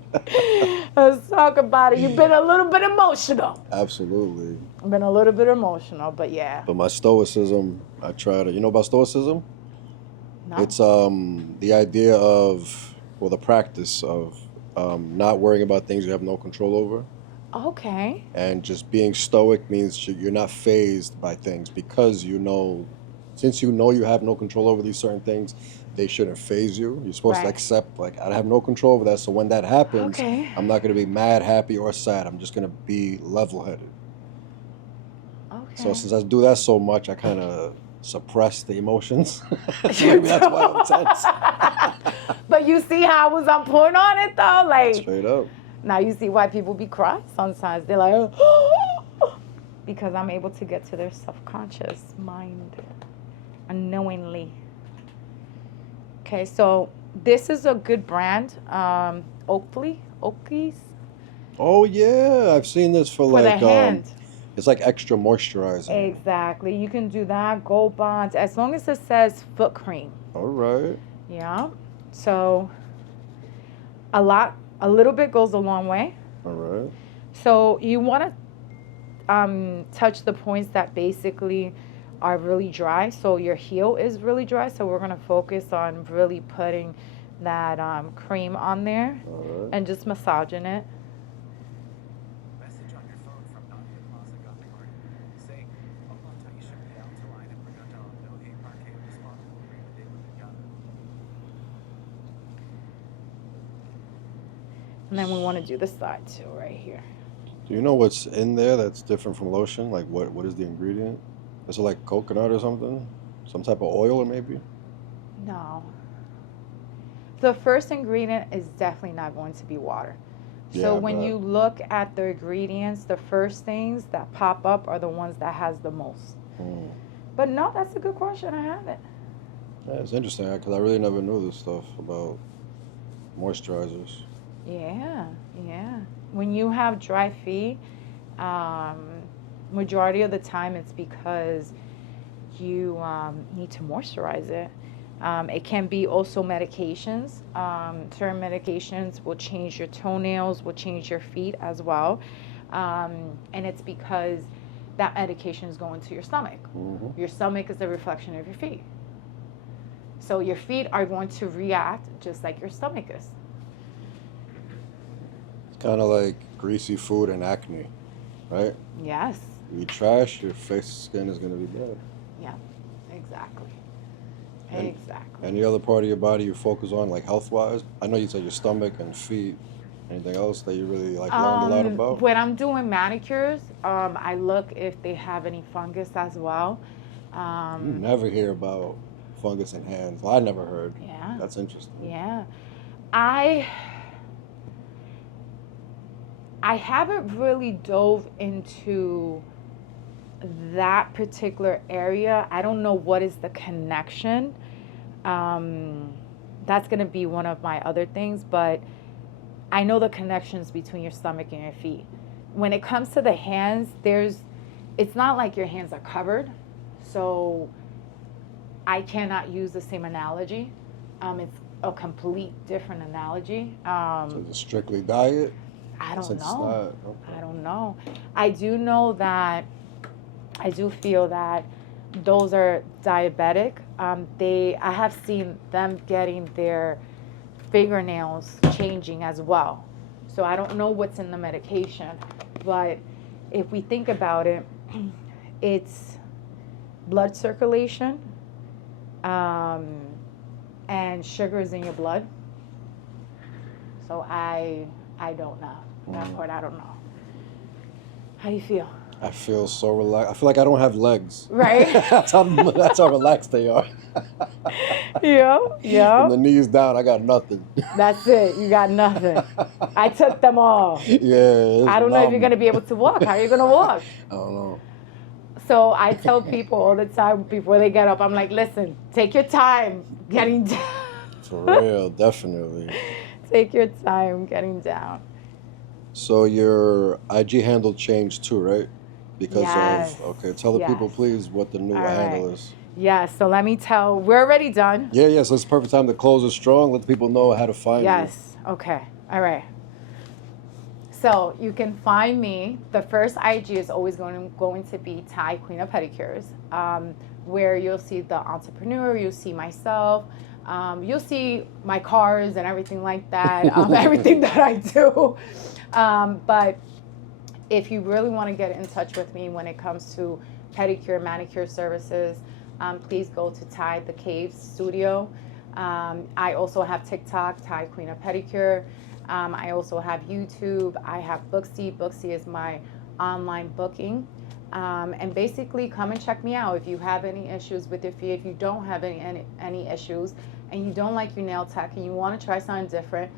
Let's talk about it. You've been a little bit emotional. Absolutely. I've been a little bit emotional, but yeah. But my stoicism, I try to, you know about stoicism? No. It's the idea of, well, the practice of not worrying about things you have no control over. Okay. And just being stoic means you're not fazed by things because since you know you have no control over these certain things, they shouldn't faze you. You're supposed to accept, like, I have no control over that. So when that happens, I'm not going to be mad, happy, or sad. I'm just going to be level-headed. Okay. So since I do that so much, I kind of suppress the emotions. Maybe that's why I'm tense. But you see how I was on point on it though? Like Straight up. now you see why people be crying sometimes. They're like, oh, because I'm able to get to their subconscious mind unknowingly. Okay, so this is a good brand, Oakley's. Oh yeah, I've seen this for the like hand. It's like extra moisturizing. Exactly. You can do that. Gold bonds, as long as it says foot cream. All right. Yeah. So a little bit goes a long way. All right. So you want to touch the points that basically are really dry. So your heel is really dry. So we're going to focus on really putting that cream on there and just massaging it. And then we want to do the side too, right here. Do you know what's in there that's different from lotion? Like what is the ingredient? Is it like coconut or something? Some type of oil or maybe? No. The first ingredient is definitely not going to be water. So when you look at the ingredients, the first things that pop up are the ones that has the most. But no, that's a good question. I haven't. Yeah, it's interesting because I really never knew this stuff about moisturizers. Yeah. When you have dry feet, majority of the time it's because you need to moisturize it. It can be also medications. Certain medications will change your toenails, will change your feet as well. And it's because that medication is going to your stomach. Mm-hmm. Your stomach is a reflection of your feet. So your feet are going to react just like your stomach is. Kind of like greasy food and acne, right? Yes. You eat trash, your face skin is going to be bad. Yeah, exactly. Exactly. Any other part of your body you focus on, like health-wise? I know you said your stomach and feet. Anything else that you really learned a lot about? When I'm doing manicures, I look if they have any fungus as well. You never hear about fungus in hands. Well, I never heard. Yeah. That's interesting. Yeah. I haven't really dove into that particular area. I don't know what is the connection. That's going to be one of my other things, but I know the connections between your stomach and your feet. When it comes to the hands, it's not like your hands are covered, so I cannot use the same analogy. It's a complete different analogy. So is it strictly diet? I don't know. I don't know. I do know that I do feel that those are diabetic. I have seen them getting their fingernails changing as well. So I don't know what's in the medication, but if we think about it, it's blood circulation and sugars in your blood. So I don't know. That part I don't know. How do you feel? I feel so relaxed. I feel like I don't have legs. Right? that's how relaxed they are. Yeah. From the knees down, I got nothing. That's it. You got nothing. I took them all. Yeah. I don't know if you're going to be able to walk. How are you going to walk? I don't know. So I tell people all the time before they get up, I'm like, listen, take your time getting down. For real, definitely. Take your time getting down. So your IG handle changed too, right? Because tell the people please what the new handle is. Yes, so let me tell, we're already done. Yeah, so it's the perfect time to close it strong. Let the people know how to find you. Yes, okay, all right. So you can find me, the first IG is always going to be Tai, Queen of Pedicures, where you'll see the entrepreneur, you'll see myself, you'll see my cars and everything like that, everything that I do. But if you really want to get in touch with me when it comes to pedicure, manicure services, please go to Tai the Cave Studio. I also have TikTok, Tai Queen of Pedicure. I also have YouTube. I have Booksy. Booksy is my online booking. And basically come and check me out if you have any issues with your feet. If you don't have any issues and you don't like your nail tech and you want to try something different,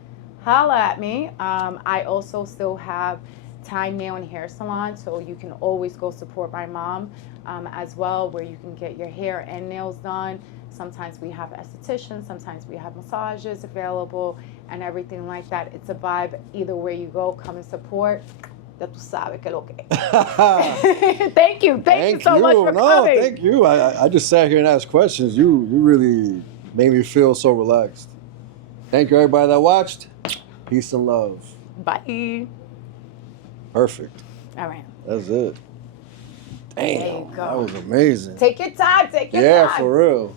holla at me. I also still have Tai Nail and Hair Salon, so you can always go support my mom as well, where you can get your hair and nails done. Sometimes we have estheticians, sometimes we have massages available and everything like that. It's a vibe either where you go, come and support. Ya tú sabes que lo que es. Thank you so much for coming. Thank you. I just sat here and asked questions. You really made me feel so relaxed. Thank you, everybody that watched. Peace and love. Bye. Perfect. All right. That's it. Damn, There you go. that was amazing. Take your time. Yeah, for real.